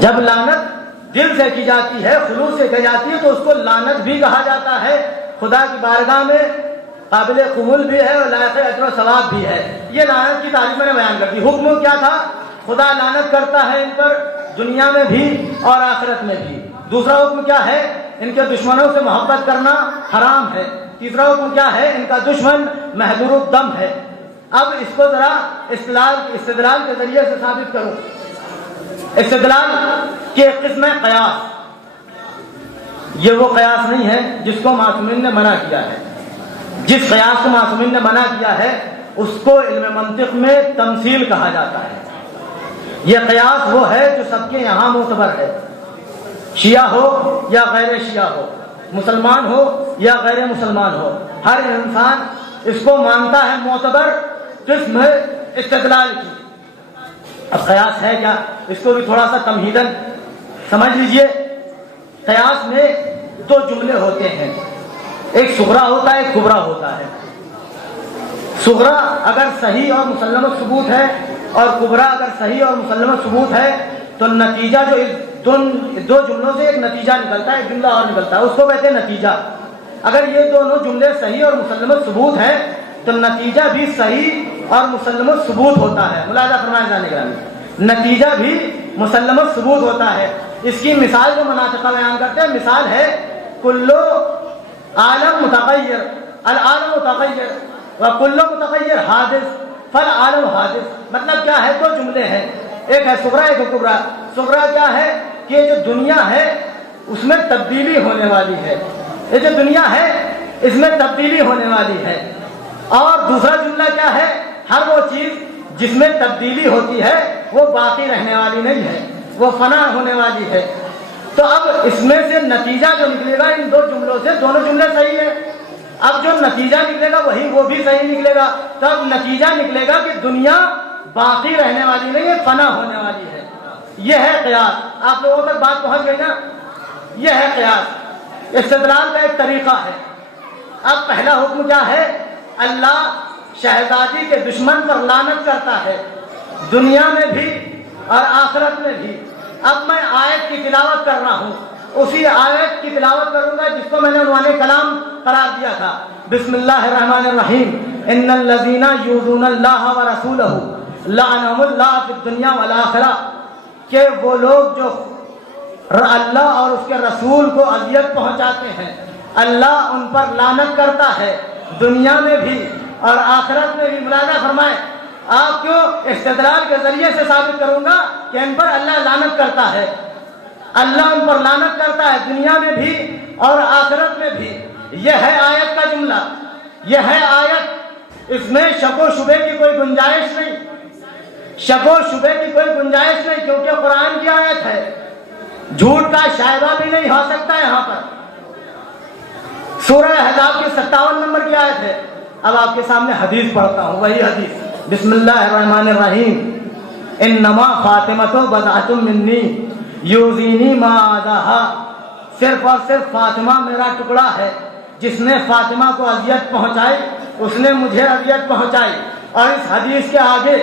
جب لعنت دل سے کی جاتی ہے، خلوص سے کی جاتی ہے، تو اس کو لعنت بھی کہا جاتا ہے، خدا کی بارگاہ میں قابل قبول بھی ہے اور لائق اجر و ثواب بھی ہے۔ یہ لعنت کی تعریف میں نے بیان کر دی۔ حکم کیا تھا؟ خدا لعنت کرتا ہے ان پر دنیا میں بھی اور آخرت میں بھی۔ دوسرا حکم کیا ہے؟ ان کے دشمنوں سے محبت کرنا حرام ہے۔ تیسرا حکم کیا ہے؟ ان کا دشمن محضور الدم ہے۔ اب اس کو ذرا استدلال کے ذریعے سے ثابت کروں۔ استدلال کی ایک قسم ہے قیاس۔ یہ وہ قیاس نہیں ہے جس کو معصومین نے منع کیا ہے۔ جس قیاس کو معصومین نے منع کیا ہے اس کو علم منطق میں تمثیل کہا جاتا ہے۔ یہ قیاس وہ ہے جو سب کے یہاں معتبر ہے، شیعہ ہو یا غیر شیعہ ہو، مسلمان ہو یا غیر مسلمان ہو، ہر انسان اس کو مانتا ہے معتبر قسم استدلال کی۔ اب قیاس ہے کیا؟ اس کو بھی تھوڑا سا تمہیداً سمجھ لیجئے۔ قیاس میں دو جملے ہوتے ہیں، ایک صغرا ہوتا ہے، ایک کبرا ہوتا ہے۔ صغرا اگر صحیح اور مسلم ثبوت ہے اور کبرا اگر صحیح اور مسلم ثبوت ہے تو نتیجہ جو اس دو جملوں سے ایک نتیجہ نکلتا ہے، ایک جملہ اور نکلتا ہے، اس کو کہتے ہیں نتیجہ۔ اگر یہ دونوں جملے صحیح اور مسلم ثبوت ہیں تو نتیجہ بھی صحیح اور مسلم ثبوت ہوتا ہے۔ ملاحظہ فرمائیں جانے کا نتیجہ بھی مسلم ثبوت ہوتا ہے۔ اس کی مثال جو مناطق بیان کرتے ہیں، مثال ہے کلو عالم متغیر، العالم متغیر وکلو متغیر حادث فالعالم حادث۔ مطلب کیا ہے؟ دو جملے ہیں، ایک ہے صغرا ایک ہے کبرا۔ صغرا کیا ہے کہ جو دنیا ہے اس میں تبدیلی ہونے والی ہے، یہ جو دنیا ہے اس میں تبدیلی ہونے والی ہے۔ اور دوسرا جملہ کیا ہے؟ ہر وہ چیز جس میں تبدیلی ہوتی ہے وہ باقی رہنے والی نہیں ہے، وہ فنا ہونے والی ہے۔ تو اب اس میں سے نتیجہ جو نکلے گا ان دو جملوں سے، دونوں جملے صحیح ہیں، اب جو نتیجہ نکلے گا وہی وہ بھی صحیح نکلے گا۔ تو اب نتیجہ نکلے گا کہ دنیا باقی رہنے والی نہیں ہے، فنا ہونے والی ہے۔ یہ ہے قیاس۔ آپ لوگوں تک بات پہنچ گئی نا؟ یہ ہے قیاس، استدلال کا ایک طریقہ ہے۔ اب پہلا حکم کیا ہے؟ اللہ شہزادی کے دشمن پر لعنت کرتا ہے دنیا میں بھی اور آخرت میں بھی۔ اب میں آیت کی تلاوت کر رہا ہوں، اسی آیت کی تلاوت کروں گا جس کو میں نے عنوان کلام قرار دیا تھا۔ بسم اللہ الرحمن الرحیم۔ ان الذین یؤذون اللہ ورسولہ لعنهم اللہ فی الدنیا والآخرہ، کہ وہ لوگ جو اللہ اور اس کے رسول کو اذیت پہنچاتے ہیں اللہ ان پر لعنت کرتا ہے دنیا میں بھی اور آخرت میں بھی۔ ملاحظہ فرمائیں، آپ کو استدلال کے ذریعے سے ثابت کروں گا کہ ان پر اللہ لعنت کرتا ہے، اللہ ان پر لعنت کرتا ہے دنیا میں بھی اور آخرت میں بھی۔ یہ ہے آیت کا جملہ، یہ ہے آیت، اس میں شک و شبے کی کوئی گنجائش نہیں، شک و شبے کی کوئی گنجائش نہیں، کیونکہ قرآن کی آیت ہے، جھوٹ کا شائبہ بھی نہیں ہو سکتا یہاں پر۔ سورہ احزاب کی 57 نمبر کی آیت ہے۔ اب آپ کے سامنے حدیث پڑھتا ہوں، وہی حدیث، بسم اللہ الرحمن الرحیم۔ انما فاطمۃ بضعۃ منی یؤذینی ما آذاہا، صرف اور صرف فاطمہ میرا ٹکڑا ہے، جس نے فاطمہ کو اذیت پہنچائی اس نے مجھے اذیت پہنچائی۔ اور اس حدیث کے آگے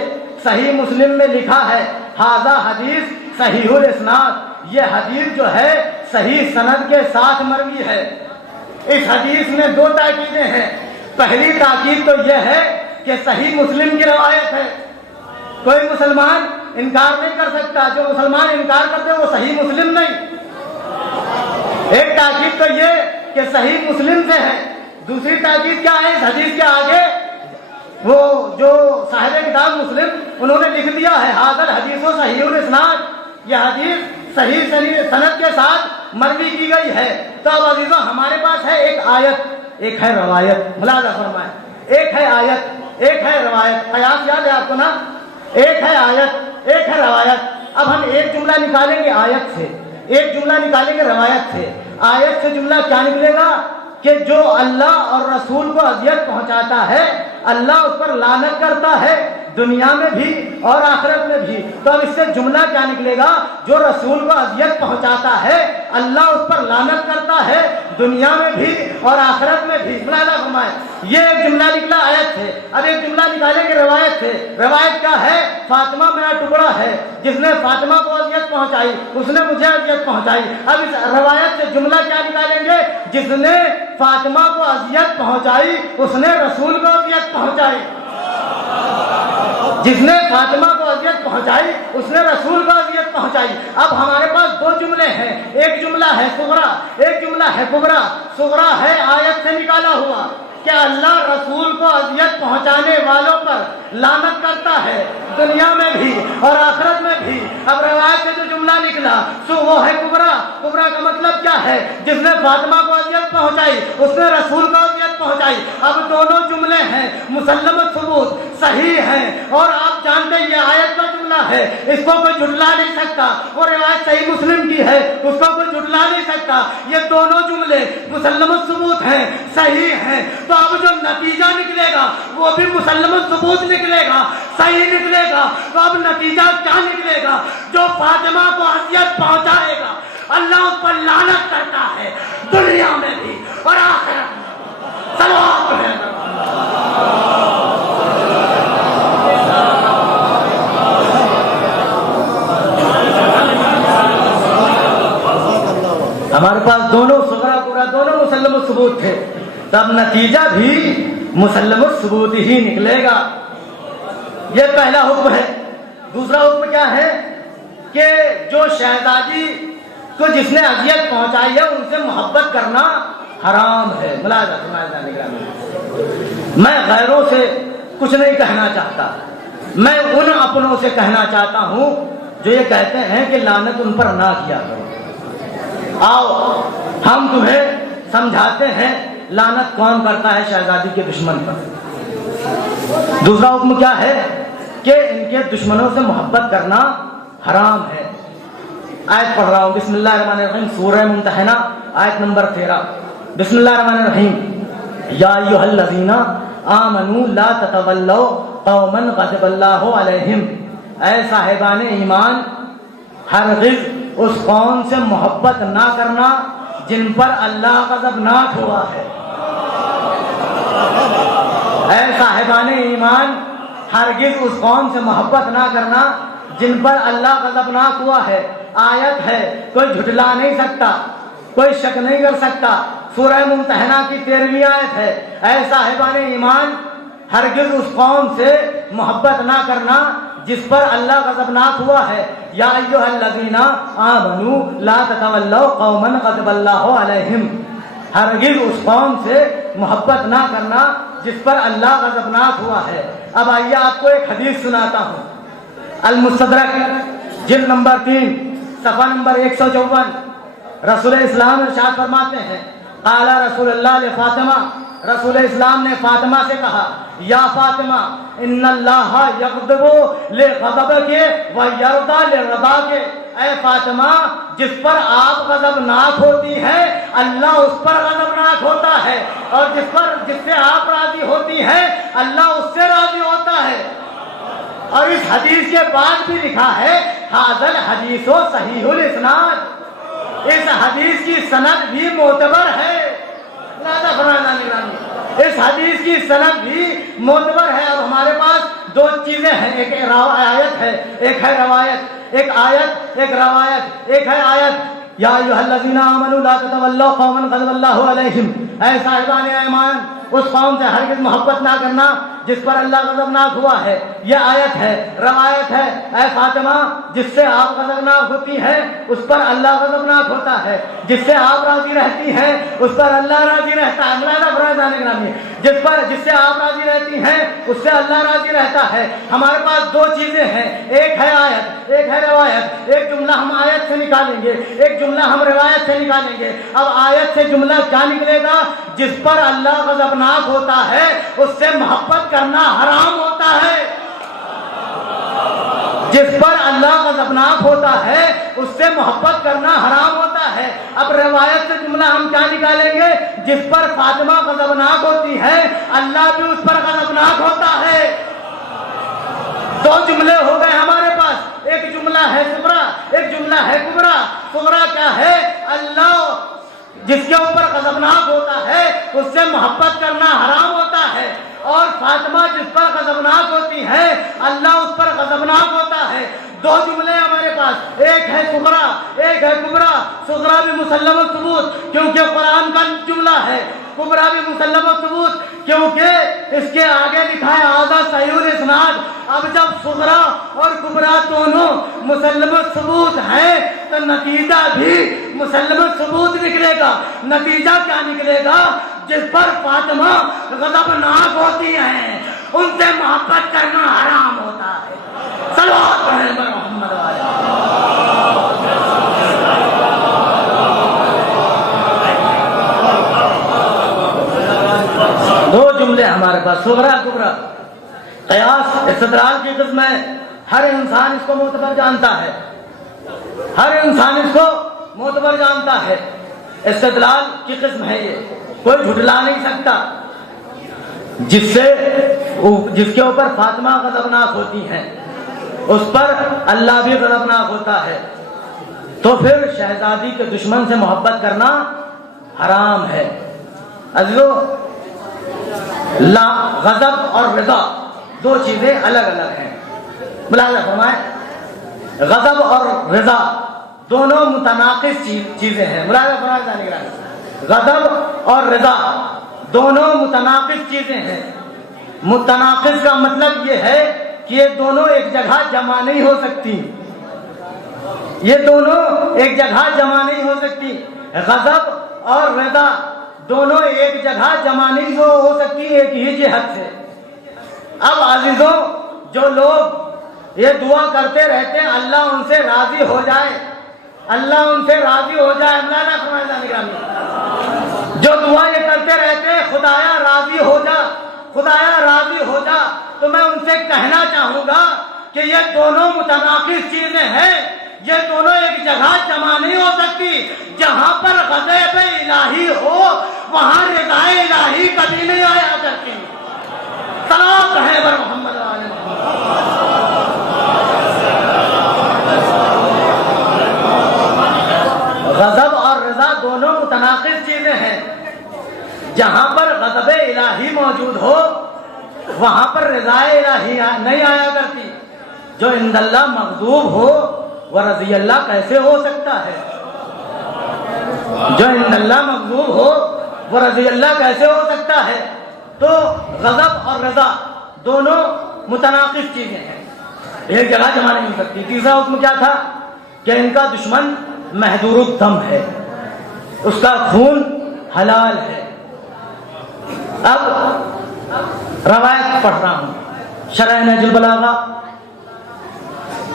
صحیح مسلم میں لکھا ہے ھذا حدیث صحیح الاسناد، یہ حدیث جو ہے صحیح سند کے ساتھ مروی ہے۔ اس حدیث میں دو تاکیدیں ہیں۔ پہلی تاکید تو یہ ہے کہ صحیح مسلم کی روایت ہے، کوئی مسلمان انکار نہیں کر سکتا. جو مسلمان انکار کرتے ہیں وہ صحیح مسلم نہیں. ایک تاکید تو یہ کہ صحیح مسلم سے ہے. دوسری تاکید کیا ہے اس حدیث کے آگے؟ وہ جو صاحب کتاب مسلم انہوں نے لکھ دیا ہے ھذا الحدیث صحیح الاسناد. یہ حدیث صحیح سند کے ساتھ مروی کی گئی ہے. تو اب عزیزوں ہمارے پاس ہے ایک آیت, ایک ہے روایت. ملاحظہ فرمائیں, ایک ہے آیت, ایک ہے روایت. قیاس یاد ہے آپ کو نا؟ ایک ہے آیت, ایک ہے روایت. اب ہم ایک جملہ نکالیں گے آیت سے, ایک جملہ نکالیں گے روایت سے. آیت سے جملہ کیا نکلے گا کہ جو اللہ اور رسول کو اذیت پہنچاتا ہے اللہ اس پر لعنت کرتا ہے دنیا میں بھی اور آخرت میں بھی. تو اب اس سے جملہ کیا نکلے گا؟ جو رسول کو اذیت پہنچاتا ہے اللہ اس پر لعنت کرتا ہے دنیا میں بھی اور آخرت میں بھی. ملاحظہ فرمائیں, یہ ایک جملہ نکلا آیت سے. اب ایک جملہ نکالیں گے روایت سے. روایت کیا ہے؟ فاطمہ میرا ٹکڑا ہے, جس نے فاطمہ کو اذیت پہنچائی اس نے مجھے اذیت پہنچائی. اب اس روایت سے جملہ کیا نکالیں گے؟ جس نے فاطمہ کو اذیت پہنچائی اس نے رسول کو اذیت پہنچائی. جس نے فاطمہ کو اذیت پہنچائی اس نے رسول کو اذیت پہنچائی. اب ہمارے پاس دو جملے ہیں, ایک جملہ ہے صغرا, ایک جملہ ہے کبرا. صغرا ہے آیت سے نکالا ہوا کہ اللہ رسول کو اذیت پہنچانے والوں پر لعنت کرتا ہے دنیا میں بھی اور آخرت میں بھی. اب روایت سے جو جملہ نکلا سو وہ ہے کبرا. کبرا کا مطلب کیا ہے؟ جس نے فاطمہ کو اذیت پہنچائی اس نے رسول کو اذیت پہنچائی. اب دونوں جملے ہیں مسلم ثبوت, صحیح ہیں, اور آپ جانتے ہیں یہ آیت کا جملہ ہے, اس کو کوئی جھٹلا نہیں سکتا. وہ روایت صحیح مسلم کی ہے, اس کو کوئی جھٹلا نہیں سکتا. یہ دونوں جملے مسلم ثبوت ہیں, صحیح ہیں. تو اب جو نتیجہ نکلے گا وہ بھی مسلم ثبوت نکلے گا, صحیح نکلے گا. تو اب نتیجہ کیا نکلے گا؟ جو فاطمہ کو اذیت پہنچائے گا اللہ اس پر لعنت کرتا ہے دنیا میں بھی اور آخرت میں. صلوات ہے ہمارے پاس دونوں صغرا کبرا دونوں مسلم ثبوت تھے. تب نتیجہ بھی مسلم ثبوت ہی نکلے گا. یہ پہلا حکم ہے. دوسرا حکم کیا ہے کہ جو شہزادی کو جس نے اذیت پہنچائی ہے ان سے محبت کرنا حرام ہے. میں غیروں سے کچھ نہیں کہنا چاہتا, میں ان اپنوں سے کہنا چاہتا ہوں جو یہ کہتے ہیں کہ لعنت ان پر نہ کیا کرو. آؤ ہم تمہیں سمجھاتے ہیں لعنت کون کرتا ہے شہزادی کے دشمن پر. دوسرا حکم کیا ہے کہ ان کے دشمنوں سے محبت کرنا حرام ہے. آیت پڑھ رہا ہوں, بسم اللہ الرحمن الرحیم, سورہ ممتحنہ آیت نمبر 13. بسم اللہ الرحمن الرحیم. یا ایھا الذین آمنوا لا تتولوا قوما غضب اللہ علیہم. اے صاحبان ایمان ہرگز اس قوم سے محبت نہ کرنا جن پر اللہ غضبناک ہوا ہے. اے صاحبان ایمان ہرگز اس قوم سے محبت نہ کرنا جن پر اللہ غضبناک ہوا ہے. آیت ہے, کوئی جھٹلا نہیں سکتا, کوئی شک نہیں کر سکتا. سورہ ممتحنہ کی 13ویں آیت ہے. اے صاحبان ایمان ہرگز اس قوم سے محبت نہ کرنا جس پر اللہ غضبناک ہوا ہے. یا ایھا الذین آمنوا لا تتولوا قوما غضب اللہ علیہم. ہرگز اس قوم سے محبت نہ کرنا جس پر اللہ غضبناک ہوا ہے. اب آئیے آپ کو ایک حدیث سناتا ہوں. المستدرک جلد نمبر 3 صفحہ نمبر 154. رسول اسلام ارشاد فرماتے ہیں قال رسول اللہ لفاطمہ, رسول اسلام نے فاطمہ سے کہا یا فاطمہ ان اللہ یغضب لغضبک ویرضی لرضاک. اے فاطمہ جس پر آپ غضبناک ہوتی ہیں اللہ اس پر غضبناک ہوتا ہے, اور جس سے آپ راضی ہوتی ہیں اللہ اس سے راضی ہوتا ہے. اور اس حدیث کے بعد بھی لکھا ہے ھذا الحدیث صحیح الاسناد. اس حدیث کی سند بھی معتبر ہے. اس حدیث کی سند بھی معتبر ہے. اب ہمارے پاس دو چیزیں ہیں, ایک آیت ہے, ایک ہے روایت. ایک آیت, ایک روایت. ایک ہے آیت یا ایھا الذین آمنوا لا تتولوا قوما غضب اللہ علیہم. اے صاحبان ایمان، اس قوم سے ہرگز محبت نہ کرنا جس پر اللہ غضبناک ہوا ہے۔ یہ آیت ہے، روایت ہے، اے فاطمہ جس سے آپ غضبناک ہوتی ہیں اس پر اللہ غضبناک ہوتا ہے، جس سے آپ راضی رہتی ہیں اس پر اللہ راضی رہتا ہے۔ مولانا فرزان گرامی، جس سے آپ راضی رہتی ہیں اس سے اللہ راضی رہتا ہے۔ ہمارے پاس دو چیزیں ہیں، ایک ہے آیت، ایک ہے روایت۔ ایک جملہ ہم آیت سے نکالیں گے، ایک جملہ ہم روایت سے نکالیں گے۔ اب آیت سے جملہ کیا نکلے گا؟ جس پر اللہ غضبناک ہوتا ہے اس سے محبت کرنا حرام ہوتا ہے۔ جس پر اللہ غضبناک ہوتا ہے اس سے محبت کرنا حرام ہوتا ہے۔ اب روایت سے جملہ ہم کیا نکالیں گے؟ جس پر فاطمہ غضبناک ہوتی ہے اللہ بھی اس پر غضبناک ہوتا ہے۔ دو جملے ہو گئے ہمارے پاس، ایک جملہ ہے صغرا، ایک جملہ ہے کبرا۔ صغرا کیا ہے؟ اللہ جس کے اوپر غضبناک ہوتا ہے اس سے محبت کرنا حرام ہوتا ہے، اور فاطمہ جس پر غضبناک ہوتی ہے اللہ اس پر غضبناک ہوتا ہے۔ دو جملے ہمارے پاس، ایک ہے صغرا، ایک ہے کبرا۔ صغرا بھی مسلم الثبوت کیونکہ قرآن کا جملہ ہے، کبرا بھی مسلم الثبوت کیونکہ اس کے آگے لکھا ہے ھذا صحیح الاسناد۔ اب جب صغرا اور کبرا دونوں مسلم الثبوت ہیں تو نتیجہ بھی مسلم الثبوت نکلے گا۔ نتیجہ کیا نکلے گا؟ جس پر فاطمہ غضبناک ہوتی ہیں ان سے محبت کرنا حرام ہوتا ہے۔ صلوات پڑھیں محمد علیہ۔ دو جملے ہمارے پاس، صغرا کبرا۔ قیاس استدلال کی قسم ہے، ہر انسان اس کو معتبر جانتا ہے، ہر انسان اس کو معتبر جانتا ہے۔ استدلال کی قسم ہے یہ، کوئی جھٹلا نہیں سکتا۔ جس کے اوپر فاطمہ غضبناک ہوتی ہیں اس پر اللہ بھی غضبناک ہوتا ہے، تو پھر شہزادی کے دشمن سے محبت کرنا حرام ہے۔ عزیزو، غضب اور رضا دو چیزیں الگ الگ ہیں۔ ملاحظہ فرمائیں، غضب اور رضا دونوں متناقض چیزیں ہیں۔ ملاحظہ فرمائیں، غضب اور رضا دونوں متناقض چیزیں ہیں۔ متناقض کا مطلب یہ ہے کہ یہ دونوں ایک جگہ جمع نہیں ہو سکتی، یہ دونوں ایک جگہ جمع نہیں ہو سکتی۔ غضب اور رضا دونوں ایک جگہ جمع نہیں ہو سکتی ایک ہی جہت سے۔ اب عزیزوں، جو لوگ یہ دعا کرتے رہتے ہیں اللہ ان سے راضی ہو جائے، اللہ ان سے راضی ہو جائے، مولانا فرمایا نگرامی، جو دعا یہ کرتے رہتے ہیں خدایا راضی ہو جا، خدایا راضی ہو جا، تو میں ان سے کہنا چاہوں گا کہ یہ دونوں متناقض چیزیں ہیں، یہ دونوں ایک جگہ جمع نہیں ہو سکتی۔ جہاں پر غضب الہی ہو وہاں رضا الہی کبھی نہیں آیا کرتی۔ صلوات ہے بر محمد علیہ غضب اور رضا دونوں متناقض چیزیں ہیں۔ جہاں پر غضب الہی موجود ہو وہاں پر رضا الہی نہیں آیا کرتی۔ جو عند اللہ مغضوب ہو وہ رضی اللہ کیسے ہو سکتا ہے؟ جو عند اللہ مغضوب ہو وہ رضی اللہ کیسے ہو سکتا ہے؟ تو غضب اور رضا دونوں متناقض چیزیں ہیں، ایک جگہ جمع نہیں ہو سکتی۔ تیسرا حکم کیا تھا کہ ان کا دشمن محظور الدم ہے، اس کا خون حلال ہے۔ اب روایت پڑھ رہا ہوں، شرح نہج البلاغہ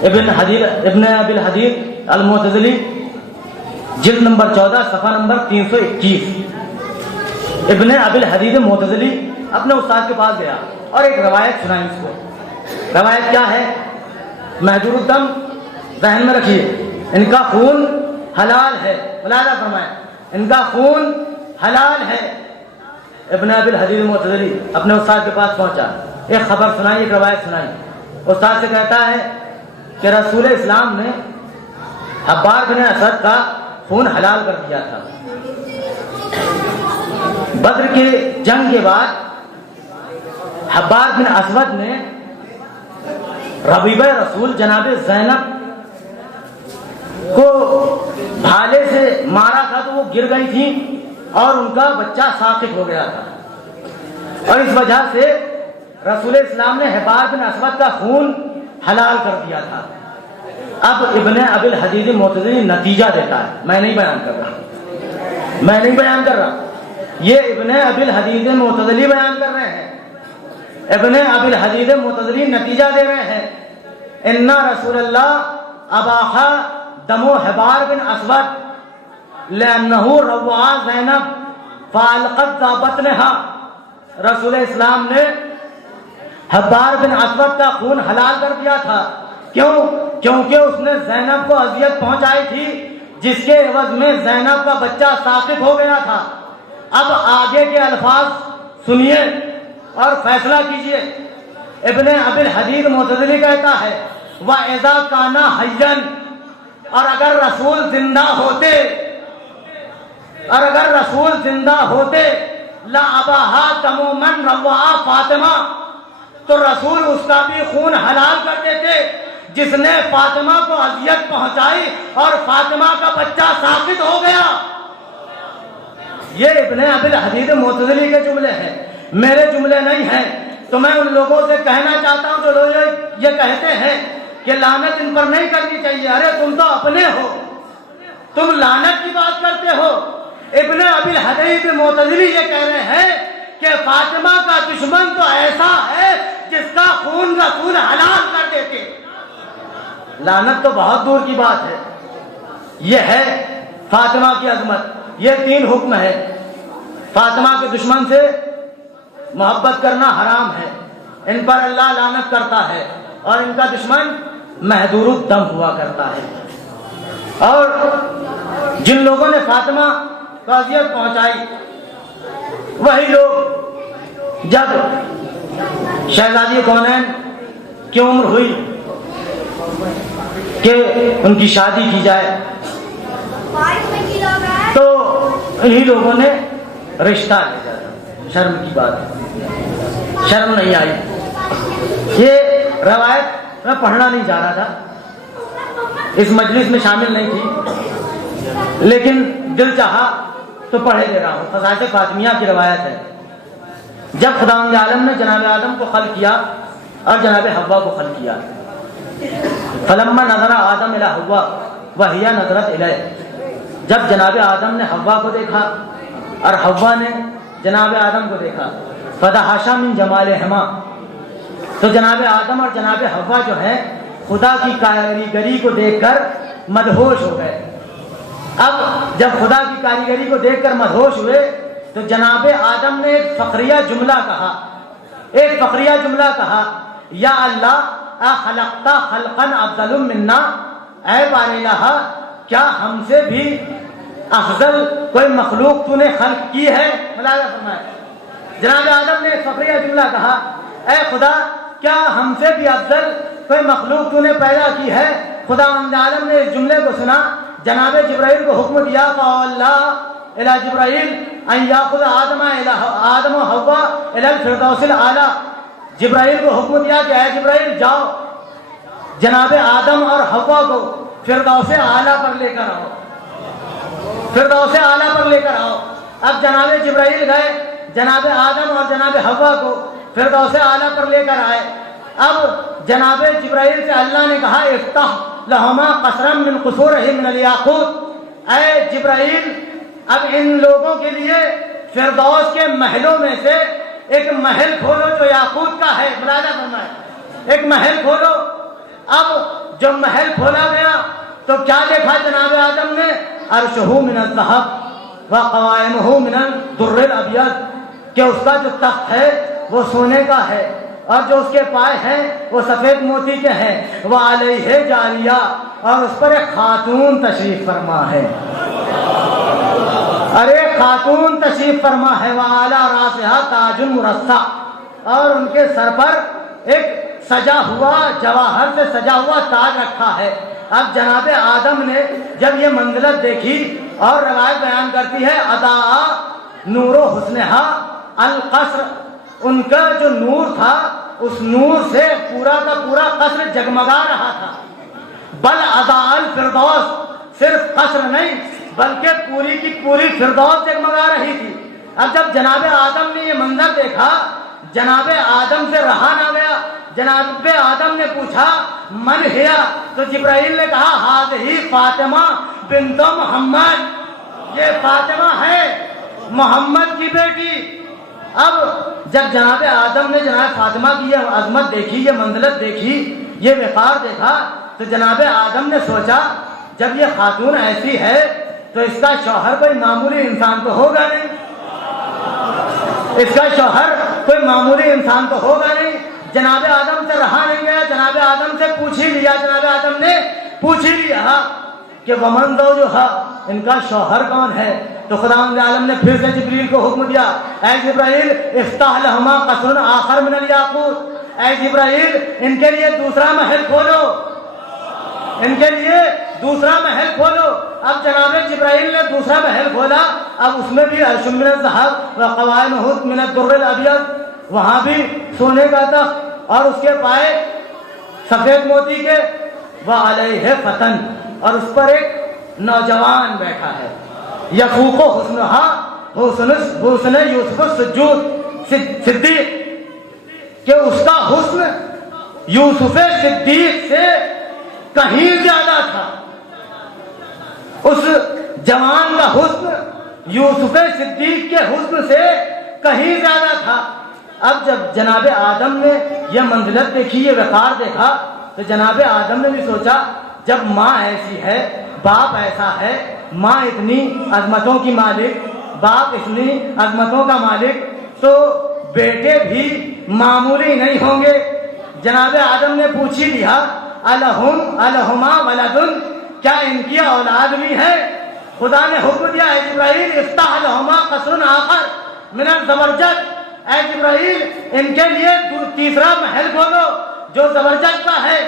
ابن ابی الحدید المعتزلی جلد نمبر 14 صفحہ نمبر 321۔ ابن ابی الحدید معتزلی اپنے استاد کے پاس گیا اور ایک روایت سنائی اس کو۔ روایت کیا ہے؟ محظور الدم، ذہن میں رکھیے، ان کا خون حلال ہے۔ ملاحظہ فرمائیں، ان کا خون حلال ہے۔ ابن ابی الحدید معتزلی اپنے استاد کے پاس پہنچا، ایک خبر سنائی، ایک روایت سنائی۔ استاد سے کہتا ہے کہ رسول اسلام نے حبار بن اسد کا خون حلال کر دیا تھا۔ بدر کے جنگ کے بعد حبار بن اسود نے ربیبہ رسول جناب زینب کو بھالے سے مارا تھا تو وہ گر گئی تھی، اور ان کا بچہ ساقط ہو گیا تھا، اور اس وجہ سے رسول اسلام نے حبار بن اسود کا خون حلال کر دیا تھا۔ اب ابن ابی الحدید معتزلی نتیجہ دیتا ہے، میں نہیں بیان کر رہا، یہ ابن ابی الحدید معتزلی بیان کر رہے ہیں۔ ابن ابی الحدید معتزلی نتیجہ دے رہے ہیں، ان رسول اللہ اباح دم حبار بن اسود لأنہ روع زینب فالقت ذا بطنها، رسول اسلام نے حبار بن اسود کا خون حلال کر دیا تھا، کیوں؟ کیونکہ اس نے زینب کو اذیت پہنچائی تھی، جس کے عوض میں زینب کا بچہ ساقط ہو گیا تھا۔ اب آگے کے الفاظ سنیے اور فیصلہ کیجئے۔ ابن ابی الحدید معتزلی کہتا ہے وَإِذَا كَانَ حَيًّا، اور اگر رسول زندہ ہوتے لَأَبَاحَ دَمُ مَنْ رَوَّعَ فاطمہ، تو رسول اس کا بھی خون حلال کر دیتے جس نے فاطمہ کو اذیت پہنچائی اور فاطمہ کا بچہ ساقط ہو گیا۔ یہ ابن ابی الحدید معتزلی کے جملے ہیں، میرے جملے نہیں ہیں۔ تو میں ان لوگوں سے کہنا چاہتا ہوں جو لوگ یہ کہتے ہیں کہ لعنت ان پر نہیں کرنی چاہیے، ارے تم تو اپنے ہو، تم لعنت کی بات کرتے ہو۔ ابن ابی الحدید معتزلی یہ کہہ رہے ہیں کہ فاطمہ کا دشمن تو ایسا ہے جس کا خون رسول حلال کر دیتے۔ لعنت تو بہت دور کی بات ہے، یہ ہے فاطمہ کی عظمت۔ یہ 3 حکم ہے، فاطمہ کے دشمن سے محبت کرنا حرام ہے، ان پر اللہ لعنت کرتا ہے، اور ان کا دشمن محدور الدم ہوا کرتا ہے۔ اور جن لوگوں نے فاطمہ کو اذیت پہنچائی، وہی لوگ جب شہزادی کونین کی عمر ہوئی کہ ان کی شادی کی جائے، تو انہی لوگوں نے رشتہ لیا۔ شرم کی بات ہے، شرم نہیں آئی۔ یہ روایت میں پڑھنا نہیں چاہ رہا تھا، اس مجلس میں شامل نہیں تھی، لیکن دل چاہا تو پڑھے دے رہا ہوں۔ فضائل فاطمیہ کی روایت ہے، جب خداوند عالم نے جناب آدم کو خلق کیا اور جناب حوا کو خلق کیا، فلما نظر آدم الی حوا وہی نظرت الیہ، جب جناب آدم نے حوا کو دیکھا اور حوا نے جناب آدم کو دیکھا، فدہشا من جمالہما، تو جناب آدم اور جناب حوا جو ہیں خدا کی کاریگری کو دیکھ کر مدہوش ہو گئے۔ اب جب خدا کی کاریگری کو دیکھ کر مدہوش ہوئے تو جناب آدم نے ایک فخریہ جملہ کہا، یا اللہ اخلقت خلقا افضل منا، اے بارے الہ کیا ہم سے بھی افضل کوئی مخلوق تو نے خلق کی ہے؟ ملاحظہ فرمائے، جناب آدم نے ایک فخریہ جملہ کہا، اے خدا کیا ہم سے بھی افضل کوئی مخلوق تو نے پیدا کی ہے؟ خدا عالم نے اس جملے کو سنا، جناب جبرائیل کو حکم دیا، فَأَوَلَّا إِلَى جبرائیل أَن يَأْخُذَ آدم و حوا إِلَى الْفِرْدَوْسِ الْأَعْلَى، جبرائیل کو حکم دیا کہ اے جبرائیل جاؤ جناب آدم اور حوا کو فردوس اعلیٰ پر لے کر آؤ، فردوس اعلیٰ پر لے کر آؤ۔ اب جناب جبرائیل گئے، جناب آدم اور جناب حوا کو فردوس اعلیٰ پر لے کر آئے۔ اب جناب جبرائیل سے اللہ نے کہا افتح لہما قصرا من قصورہ من الیاقوت، اے جبرائیل اب ان لوگوں کے لیے فردوس کے محلوں میں سے ایک محل کھولو جو یاقوت کا ہے، ملاحظہ فرمائے، ایک محل کھولو۔ اب جو محل کھولا گیا تو کیا دیکھا جناب آدم نے؟ عرشہ من الذہب وقوائمہ من الدر الابیض، کہ اس کا جو تخت ہے وہ سونے کا ہے اور جو اس کے پائے ہیں وہ سفید موتی کے ہیں، وعلیہ جاریہ، اور اس پر ایک خاتون تشریف فرما ہے، ارے خاتون تشریف فرما ہے، وعلی راسہا تاج مرصع، اور ان کے سر پر ایک سجا ہوا جواہر سے سجا ہوا تاج رکھا ہے۔ اب جناب آدم نے جب یہ منزلت دیکھی، اور روایت بیان کرتی ہے اضاء نور و حسنہا القصر، ان کا جو نور تھا اس نور سے پورا کا پورا قصر جگمگا رہا تھا، بل اضاء الفردوس، صرف قصر نہیں بلکہ پوری کی پوری فردوس جگمگا رہی تھی۔ اب جب جناب آدم نے یہ منظر دیکھا، جناب آدم سے رہا نہ گیا، جناب آدم نے پوچھا من ہیا، تو جبرائیل نے کہا ہذہ فاطمہ بنت محمد، یہ فاطمہ ہے محمد کی بیٹی۔ اب جب جناب آدم نے جناب فاطمہ کی یہ عظمت دیکھی، یہ منزلت دیکھی، یہ وقار دیکھا، تو جناب آدم نے سوچا جب یہ خاتون ایسی ہے تو اس کا شوہر کوئی معمولی انسان تو ہوگا نہیں، اس کا شوہر کوئی معمولی انسان تو ہوگا نہیں۔ جناب آدم سے رہا نہیں گیا، جناب آدم سے پوچھ ہی لیا، جناب آدم نے پوچھ ہی لیا کہ ومن زوجھا، ان کا شوہر کون ہے؟ تو خداوند عالم نے پھر سے جبریل کو حکم دیا، اے جبرائیل افتح لہما قصر آخر من الیاقوت، اے جبرائیل ان کے لیے دوسرا محل کھولو، ان کے لیے دوسرا محل کھولو۔ اب جناب جبرائیل نے دوسرا محل کھولا، اب اس میں بھی عرش من الذھب وقوائمہ من الدر الابیض، وہاں بھی سونے کا تخت اور اس کے پائے سفید موتی کے، وعلیہ فتن، اور اس پر ایک نوجوان بیٹھا ہے، یفوق حسنہا حسن یوسف السجود، صدیق، کہ اس کا حسن یوسف صدیق سے کہیں زیادہ تھا، اس جوان کا حسن یوسف صدیق کے حسن سے کہیں زیادہ تھا۔ اب جب جناب آدم نے یہ منزلت دیکھی، یہ وقار دیکھا، تو جناب آدم نے بھی سوچا جب ماں ایسی ہے، باپ ایسا ہے، ماں اتنی عظمتوں کی مالک، باپ اتنی عظمتوں کا مالک، تو بیٹے بھی معمولی نہیں ہوں گے۔ جناب آدم نے پوچھ ہی لیا الہما ولدن، کیا ان کی اولاد بھی ہے؟ خدا نے حکم دیا اے جبرائیل افتح لہما قصر آخر من الزبرجد، اے جبرائیل ان کے لیے تیسرا محل کھولو جو زبرجد کا ہے۔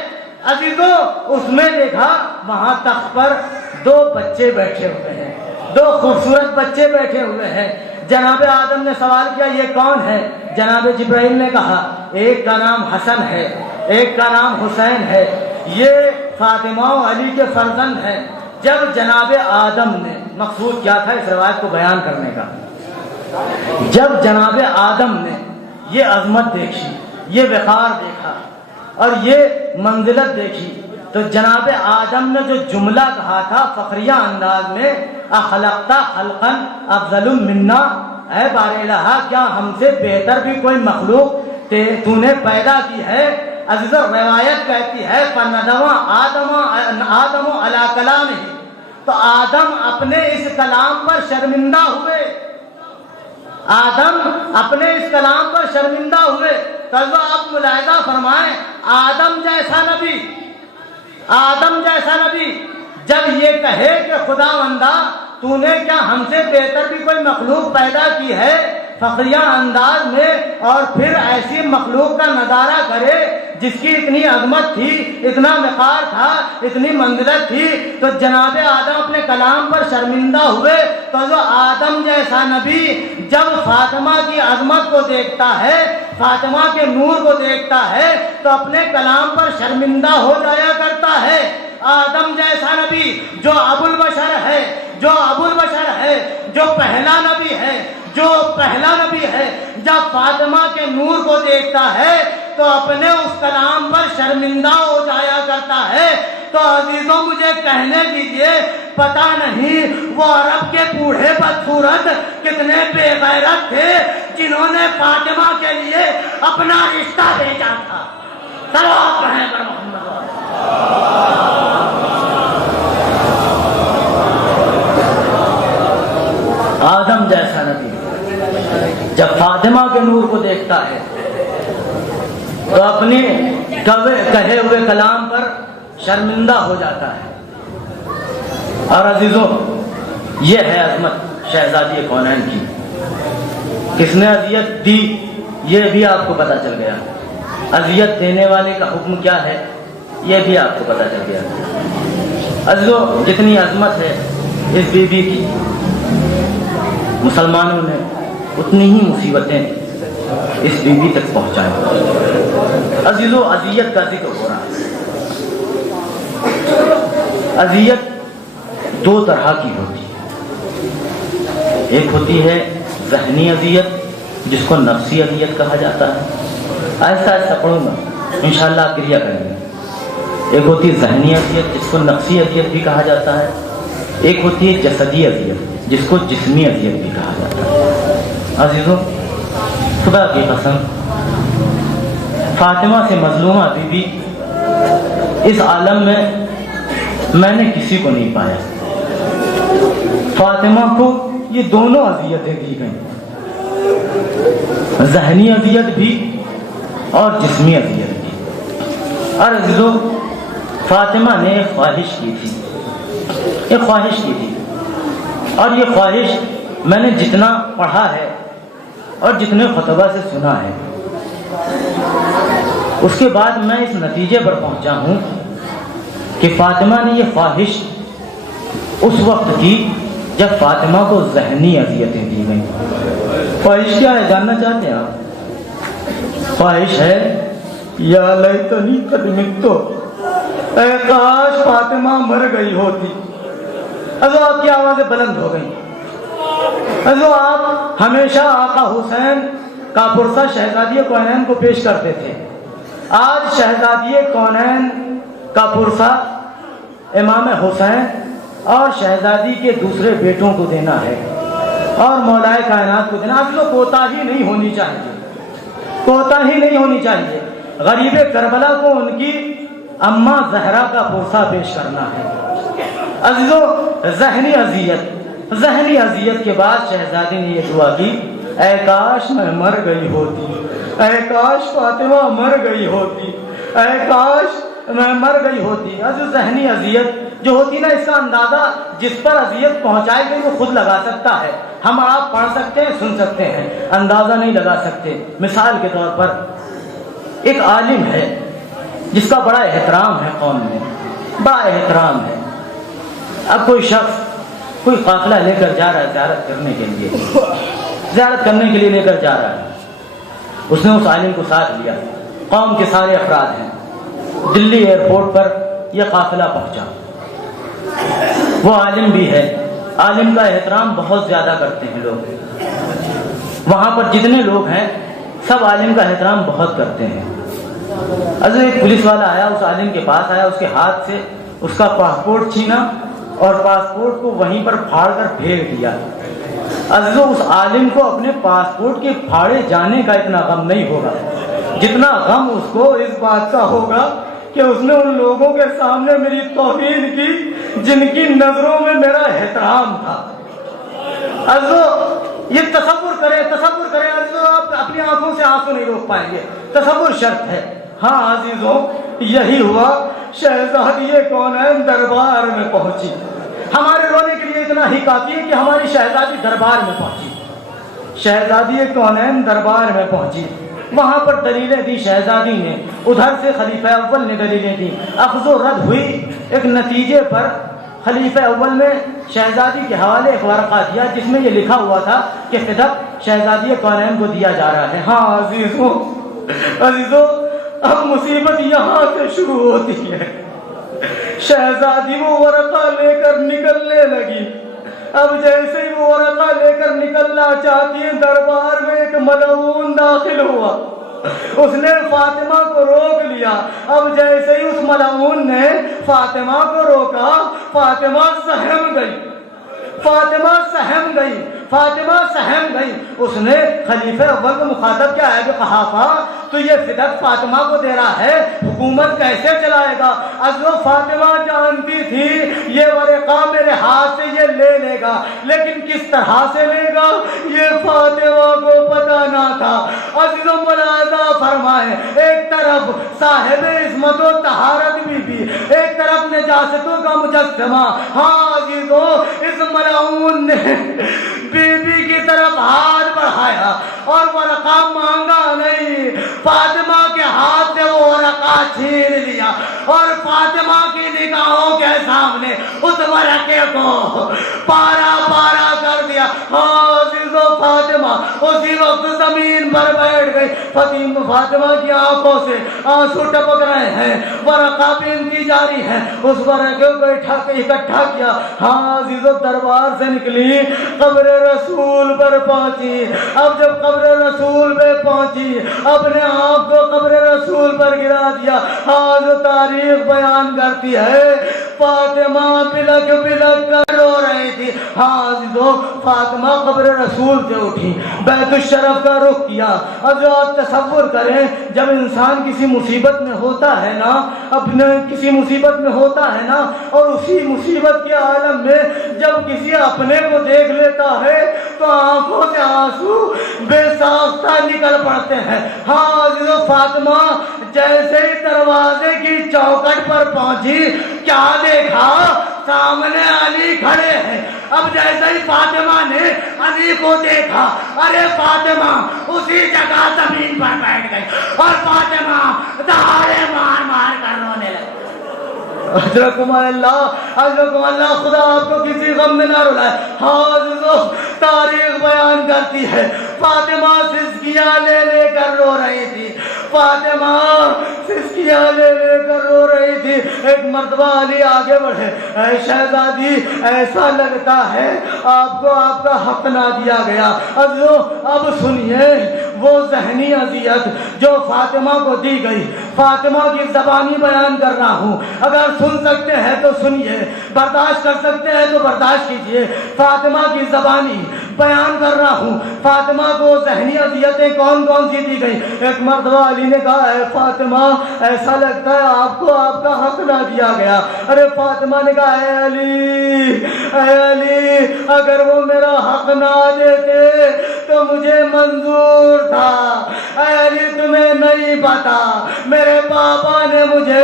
عزیزوں اس میں دیکھا وہاں تخت پر دو بچے بیٹھے ہوئے ہیں، دو خوبصورت بچے بیٹھے ہوئے ہیں۔ جناب آدم نے سوال کیا یہ کون ہے؟ جناب جبرائیل نے کہا ایک کا نام حسن ہے، ایک کا نام حسین ہے، یہ فاطمہ و علی کے فرزند ہیں۔ جب جناب آدم نے، مقصود کیا تھا اس روایت کو بیان کرنے کا، جب جناب آدم نے یہ عظمت دیکھی، یہ وقار دیکھا اور یہ منزلت دیکھی، تو جناب آدم نے جو جملہ کہا تھا فخریہ انداز میں، اخلقتا خلقا افضل منا، اے بار الہ کیا ہم سے بہتر بھی کوئی مخلوق تو نے پیدا کی ہے؟ عزیزو روایت کہتی ہے فندوا آدم علی کلامہ، تو آدم اپنے اس کلام پر شرمندہ ہوئے، آدم اپنے اس کلام پر شرمندہ ہوئے۔ تو آپ ملاحظہ فرمائیں آدم جیسا نبی، آدم جیسا نبی جب یہ کہے کہ خداوندا تو نے کیا ہم سے بہتر بھی کوئی مخلوق پیدا کی ہے فخریہ انداز میں، اور پھر ایسی مخلوق کا نظارہ کرے جس کی اتنی عظمت تھی، اتنا وقار تھا، اتنی منزلت تھی، تو جناب آدم اپنے کلام پر شرمندہ ہوئے۔ تو جو آدم جیسا نبی جب فاطمہ کی عظمت کو دیکھتا ہے، فاطمہ کے نور کو دیکھتا ہے، تو اپنے کلام پر شرمندہ ہو جایا کرتا ہے۔ آدم جیسا نبی جو ابو البشر ہے، جو ابو البشر ہے، جو پہلا نبی ہے، جو پہلا نبی ہے، جب فاطمہ کے نور کو دیکھتا ہے تو اپنے اس کلام پر شرمندہ ہو جایا کرتا ہے۔ تو عزیزوں مجھے کہنے دیجئے پتہ نہیں وہ عرب کے بوڑھے بدصورت کتنے بے غیرت تھے جنہوں نے فاطمہ کے لیے اپنا رشتہ بیچا تھا۔ صلوات پڑھیں پر محمد۔ آدم جیسا نبی جب فاطمہ کے نور کو دیکھتا ہے تو اپنے کہے ہوئے کلام پر شرمندہ ہو جاتا ہے۔ اور عزیزوں یہ ہے عظمت شہزادی کونین کی، کس نے اذیت دی یہ بھی آپ کو پتہ چل گیا، اذیت دینے والے کا حکم کیا ہے یہ بھی آپ کو پتہ چل گیا۔ عزیزوں جتنی عظمت ہے اس بی بی کی، مسلمانوں نے اتنی ہی مصیبتیں اس بی بی تک پہنچائیں۔ عزیزو اذیت کا ذکر ہو رہا ہے، اذیت دو طرح کی ہوتی ہے. ایک ہوتی ہے ذہنی اذیت جس کو نفسی اذیت کہا جاتا ہے. آہستہ آہستہ پڑھوں گا انشاءاللہ آپ کلیر کریں گے. ایک ہوتی ہے ذہنی اذیت جس کو نفسی اذیت بھی کہا جاتا ہے. ایک ہوتی ہے جسدی اذیت جس کو جسمی اذیت بھی کہا جاتا ہے. عزیزوں خدا کی قسم فاطمہ سے مظلومہ بی بی اس عالم میں نے کسی کو نہیں پایا. فاطمہ کو یہ دونوں اذیتیں دی گئیں, ذہنی اذیت بھی اور جسمی اذیت بھی. اور عزیزوں فاطمہ نے ایک خواہش کی تھی, اور یہ خواہش میں نے جتنا پڑھا ہے اور جتنے خطبہ سے سنا ہے اس کے بعد میں اس نتیجے پر پہنچا ہوں کہ فاطمہ نے یہ خواہش اس وقت کی جب فاطمہ کو ذہنی اذیتیں دی گئیں. خواہش کیا ہے جاننا چاہتے ہیں آپ؟ خواہش ہے یا لیتنی قد مت, اے کاش فاطمہ مر گئی ہوتی. ازو آپ کی آوازیں بلند ہو گئیں. ازو آپ ہمیشہ آقا حسین کا پرسہ شہزادی کونین کو پیش کرتے تھے. آج شہزادی کونین کا پرسہ امام حسین اور شہزادی کے دوسرے بیٹوں کو دینا ہے اور مولائے کائنات کو دینا. اب تو کوتاہی نہیں ہونی چاہیے, کوتاہی نہیں ہونی چاہیے. غریب کربلا کو ان کی اماں زہرا کا پرسہ پیش کرنا ہے. عزیزو ذہنی اذیت کے بعد شہزادی نے یہ دعا کی, اے کاش میں مر گئی ہوتی, اے کاش فاطمہ مر گئی ہوتی, اے کاش میں مر گئی ہوتی. عزیز ذہنی اذیت جو ہوتی نا, اس کا اندازہ جس پر اذیت پہنچائی گئی وہ خود لگا سکتا ہے. ہم آپ پڑھ سکتے ہیں, سن سکتے ہیں, اندازہ نہیں لگا سکتے. مثال کے طور پر ایک عالم ہے جس کا بڑا احترام ہے قوم میں, بڑا احترام ہے. اب کوئی شخص کوئی قافلہ لے کر جا رہا ہے زیارت کرنے کے لیے لے کر جا رہا ہے. اس نے اس عالم کو ساتھ لیا, قوم کے سارے افراد ہیں. دلی ایئرپورٹ پر یہ قافلہ پہنچا. وہ عالم بھی ہے, عالم کا احترام بہت زیادہ کرتے ہیں لوگ. وہاں پر جتنے لوگ ہیں سب عالم کا احترام بہت کرتے ہیں. ایک پولیس والا آیا, اس عالم کے پاس آیا, اس کے ہاتھ سے اس کا پاسپورٹ چھینا اور پاسپورٹ کو وہیں پر پھاڑ کر پھینک دیا. عزیزو اس عالم کو اپنے پاسپورٹ کے پھاڑے جانے کا اتنا غم نہیں ہوگا جتنا غم اس کو اس بات کا ہوگا کہ اس نے ان لوگوں کے سامنے میری توہین کی جن کی نظروں میں میرا احترام تھا. عزیزو یہ تصور کریں عزیزو, آپ اپنی آنکھوں سے آنسو نہیں روک پائیں گے, تصور شرط ہے. ہاں عزیزو یہی ہوا, شہزادی کونین دربار میں پہنچی. ہمارے رونے کے لیے اتنا ہی کافی ہے کہ ہماری شہزادی دربار میں پہنچی. شہزادی کونین دربار میں پہنچی. وہاں پر دلیلیں دی شہزادی نے, ادھر سے خلیفہ اول نے دلیلیں دی. اخذ و رد ہوئی. ایک نتیجے پر خلیفہ اول نے شہزادی کے حوالے ایک ورقہ دیا جس میں یہ لکھا ہوا تھا کہ فدق شہزادی کونین کو دیا جا رہا ہے. ہاں عزیزو اب مصیبت یہاں سے شروع ہوتی ہے. شہزادی وہ ورقہ لے کر نکلنے لگی. اب جیسے ہی وہ ورقہ لے کر نکلنا چاہتی ہے, دربار میں ایک ملعون داخل ہوا. اس نے فاطمہ کو روک لیا. اب جیسے ہی اس ملعون نے فاطمہ کو روکا, فاطمہ سہم گئی. اس نے خلیفہ اول کو مخاطب کیا ہے کہ قحافہ تو یہ فدق فاطمہ کو دے رہا ہے, حکومت کیسے چلائے گا؟ ازو فاطمہ جانتی تھی یہ ورقہ میرے ہاتھ سے یہ لے لے گا, لیکن کس طرح سے لے گا یہ فاطمہ کو پتہ نہ تھا. عزیزو ملاحظہ فرمائے, ایک طرف صاحب عصمت و طہارت بی, ایک طرف نجاستوں کا مجسمہ. ہاں عزیزو اس ملعون نے بی بی کی طرف ہاتھ بڑھایا اور ورقہ مانگا نہیں, فاطمہ کے ہاتھ سے وہ ورقہ چھین لیا اور فاطمہ کی نگاہوں کے سامنے اس ورقے کو پارا کر دیا. ہاں عزیزو فاطمہ فاطمہ اسی وقت زمین پر بیٹھ گئی. فاطمہ کی آنکھوں سے آنسو ٹپک رہے ہیں. ورقہ بنتی جاری ہے. اس ورقے کو اکٹھا کیا. ہاں عزیزو دربار سے نکلی, قبر رسول پر پہنچی. اب جب قبر رسول پہ پہنچی اپنے آپ کو قبر رسول پر گرا دیا. ہاں جو تاریخ بیان کرتی ہے فاطمہ بلک بلک کر رو رہی تھی. ہاں عزیزو فاطمہ قبر رسول سے اٹھی, بیت الشرف کا رخ کیا. اب جو آپ تصور کریں جب انسان کسی مصیبت میں ہوتا ہے نا, اپنے کسی مصیبت میں ہوتا ہے نا, اور اسی مصیبت کے عالم میں جب کسی اپنے کو دیکھ لیتا ہے تو آنکھوں سے آنسو بے ساختہ نکل پڑتے ہیں. ہاں عزیزو فاطمہ جیسے ہی دروازے کی چوکھٹ پر پہنچی کیا دیکھا, سامنے علی کھڑے ہیں. اب جیسے ہی فاطمہ نے علی کو دیکھا, ارے فاطمہ اسی جگہ زمین پر بیٹھ گئی اور فاطمہ دہاڑے مار مار کر رونے لگی. حضرکم اللہ, خدا آپ کو کسی غم میں نہ رلائے. ہاں تاریخ بیان کرتی ہے فاطمہ سسکیاں لے لے کر رو رہی تھی. فاطمہ سسکیاں لے لے کر رو رہی تھی. ایک مرتبہ علی آگے بڑھے, اے شہزادی ایسا لگتا ہے آپ کو آپ کا حق نہ دیا گیا. اب سنیے وہ ذہنی اذیت جو فاطمہ کو دی گئی. فاطمہ کی زبانی بیان کر رہا ہوں, اگر سن سکتے ہیں تو سنیے, برداشت کر سکتے ہیں تو برداشت کیجیے. فاطمہ کی زبانی بیان کر رہا ہوں. فاطمہ کو ذہنی اذیتیں کون کون سی دی گئی. ایک مرتبہ علی نے کہا اے فاطمہ ایسا لگتا ہے آپ کو آپ کا حق نہ دیا گیا. ارے فاطمہ نے کہا اے علی اگر وہ میرا حق نہ دیتے تو مجھے منظور تھا. اے علی تمہیں نہیں پتا میرے پاپا نے مجھے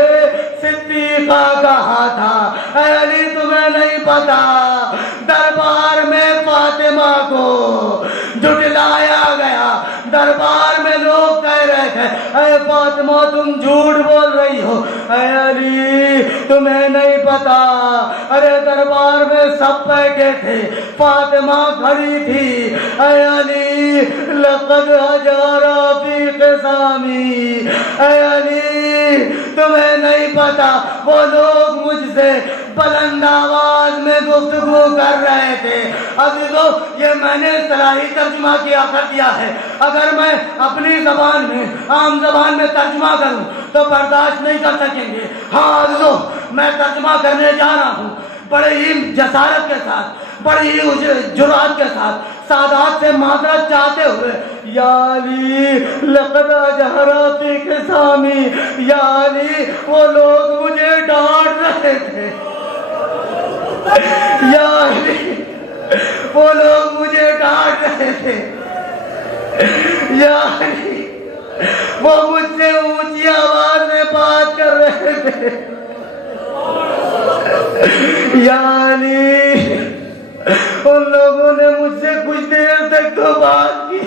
صدیقہ کہا تھا. اے علی تمہیں نہیں پتا دربار میں فاطمہ کو جھٹلایا گیا. دربار میں لوگ کہہ رہے تھے اے فاطمہ تم جھوٹ بول رہی ہو. اے علی تمہیں نہیں پتا, ارے دربار میں سب بیٹھے تھے, فاطمہ کھڑی تھی. اے علی لقد اجارا فی قسامی. اے علی تمہیں نہیں پتا وہ لوگ مجھ سے بلند آواز میں گفتگو کر رہے تھے. عزیزو یہ میں نے اصطلاحی ترجمہ کر دیا ہے. اگر میں اپنی زبان میں عام زبان میں ترجمہ کروں تو برداشت نہیں کر سکیں گے. ہاں عزیزو میں ترجمہ کرنے جا رہا ہوں بڑے ہی جسارت کے ساتھ, بڑی ہی جرات کے ساتھ, سادات سے معذرت چاہتے ہوئے. یا علی لقد اجہرا فی قسامی. یا علی وہ لوگ مجھے ڈانٹ رہے تھے. یا علی وہ لوگ مجھے ڈانٹ رہے تھے. یا علی وہ مجھ سے اونچی آواز میں بات کر رہے تھے. یا علی ان لوگوں نے مجھ سے کچھ دیر تک تو بات کی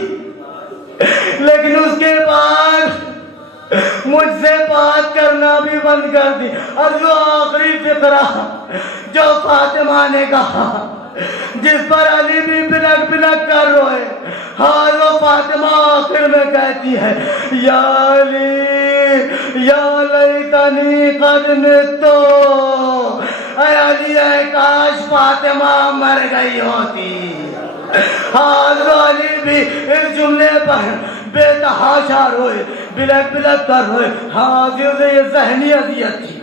لیکن اس کے بعد مجھ سے بات کرنا بھی بند کر دی. اور جو آخری فقرہ جو فاطمہ نے کہا جس پر علی بھی بلک بلک کر روئے, ہاں وہ فاطمہ آخر میں کہتی ہے یا علی یا لیتنی قد متو. اے علی اے کاش فاطمہ مر گئی ہوتی. ہاں علی بھی اس جملے پر بے تحاشا روئے, بلک بلک کر روئے. ہاں یہ ذہنی اذیت تھی,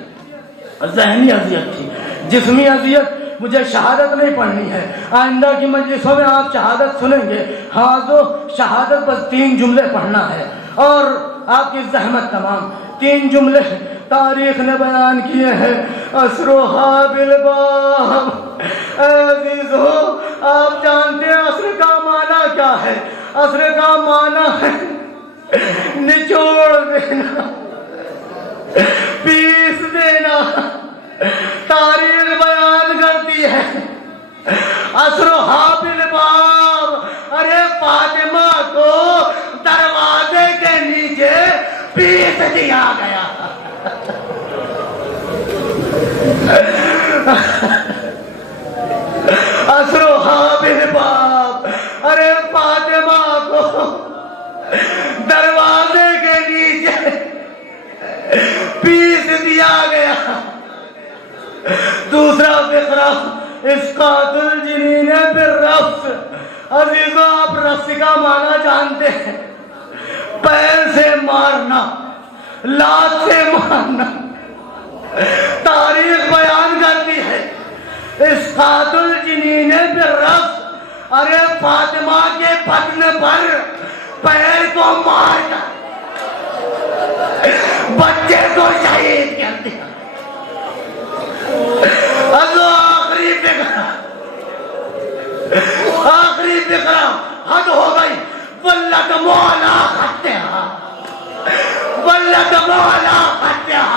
ذہنی اذیت تھی. جسمی اذیت مجھے شہادت نہیں پڑھنی ہے, آئندہ کی مجلسوں میں آپ شہادت سنیں گے. ہاں تو شہادت بس 3 جملے پڑھنا ہے اور آپ کی زحمت تمام. 3 جملے تاریخ نے بیان کیے ہیں. اسرها بالباب. عزیزو آپ جانتے ہیں عصر کا معنی کیا ہے؟ عصر کا معنی ہے نچوڑ دینا, پیس دینا. تاریخ بیان کرتی ہے اسرها بالباب. ارے فاطمہ کو دروازے کے نیچے پیس دیا گیا. اسرها بالباب. ارے فاطمہ طرف اسقاط الجنین بالرفس. عزیزوں آپ رفس کا معنی جانتے ہیں, پیر سے مارنا, لات سے مارنا. تاریخ بیان کرتی ہے اسقاط الجنین بالرفس, ارے فاطمہ کے بدن پر پیر کو مار کر بچے کو شہید کر دیا. آخری فکرہ حد ہو گئی. ولد مولا خطیہ, ولد مولا خطیہ.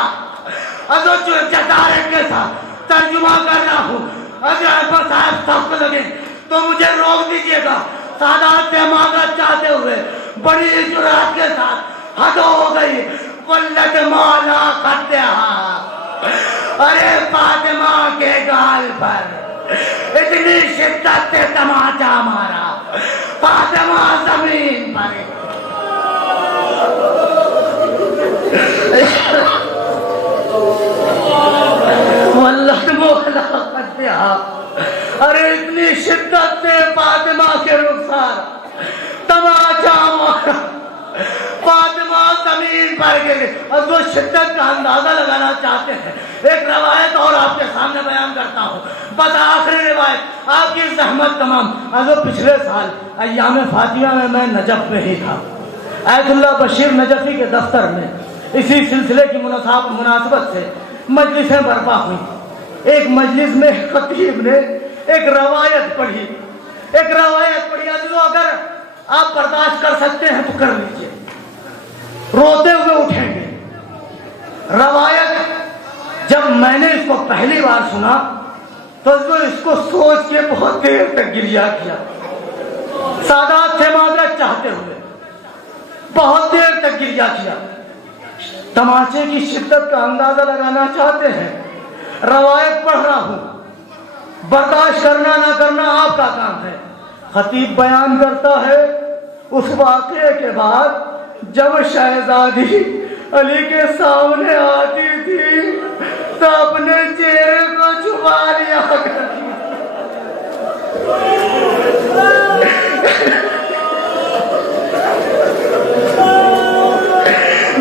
جدارت کے ساتھ ترجمہ کر رہا ہوں. اگر پر صاحب سخت لگے تو مجھے روک دیجیے گا. سادات سے معذرت چاہتے ہوئے بڑی جرات کے ساتھ حد ہو گئی. ولد مولا خطیہ, ارے فاطمہ کے گال پر اتنی شدت سے تماچا مارا, فاطمہ زمین پر. ولد مولا خطیہ, ارے اتنی شدت سے فاطمہ کے رخسار تماچا مارا, فاطمہ زمین پر گری. اب وہ شدت کا اندازہ لگانا چاہتے ہیں, ایک روایت اور آپ کے سامنے بیان کرتا ہوں. بس آخری روایت آپ کی زحمت تمام. پچھلے سال ایام فاطمہ میں نجف میں ہی تھا. ایت اللہ بشیر نجفی کے دفتر میں اسی سلسلے کی مناسبت سے مجلسیں برپا ہوئی. ایک مجلس میں خطیب نے ایک روایت پڑھی. اگر آپ برداشت کر سکتے ہیں تو کر لیجیے, روتے ہوئے اٹھیں گے. روایت جب میں نے اس کو پہلی بار سنا تو اس کو سوچ کے بہت دیر تک گریہ کیا. سادات سے معذرت چاہتے ہوئے بہت دیر تک گریہ کیا. تماچے کی شدت کا اندازہ لگانا چاہتے ہیں, روایت پڑھ رہا ہوں, برداشت کرنا نہ کرنا آپ کا کام ہے. خطیب بیان کرتا ہے اس واقعے کے بعد جب شہزادی علی کے سامنے آتی تھی تو اپنے چہرے کو چھپا لیا کرتی.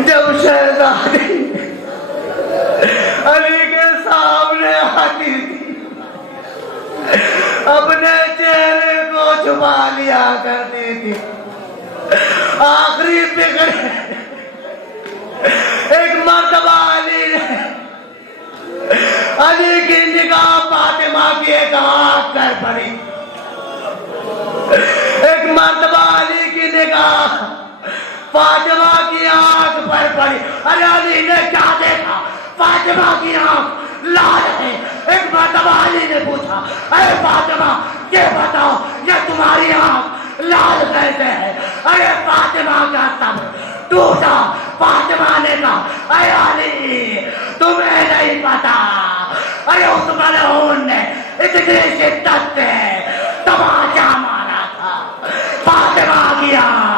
جب شہزادی علی کے سامنے آتی تھی اپنے چہرے کو چھپا لیا کرتی تھی. آخری فکر ایک مرتبہ علی کی نگاہ فاطمہ کی ایک آنکھ پر پڑی. ایک مرتبہ علی کی نگاہ فاطمہ کی آنکھ پر پڑی. ارے علی نے کیا دیکھا؟ فاطمہ کی آنکھ لال ہے. ایک مرتبہ علی نے پوچھا, اے فاطمہ یہ بتاؤ یہ تمہاری آنکھ لال کیسے ہے؟ ارے فاطمہ کا صبر ٹوٹا. فاطمہ نے کہا, اے علی تمہیں نہیں پتا, ارے اس ملعون نے اتنی شدت سے تماچا مارا تھا. فاطمہ کی آنکھ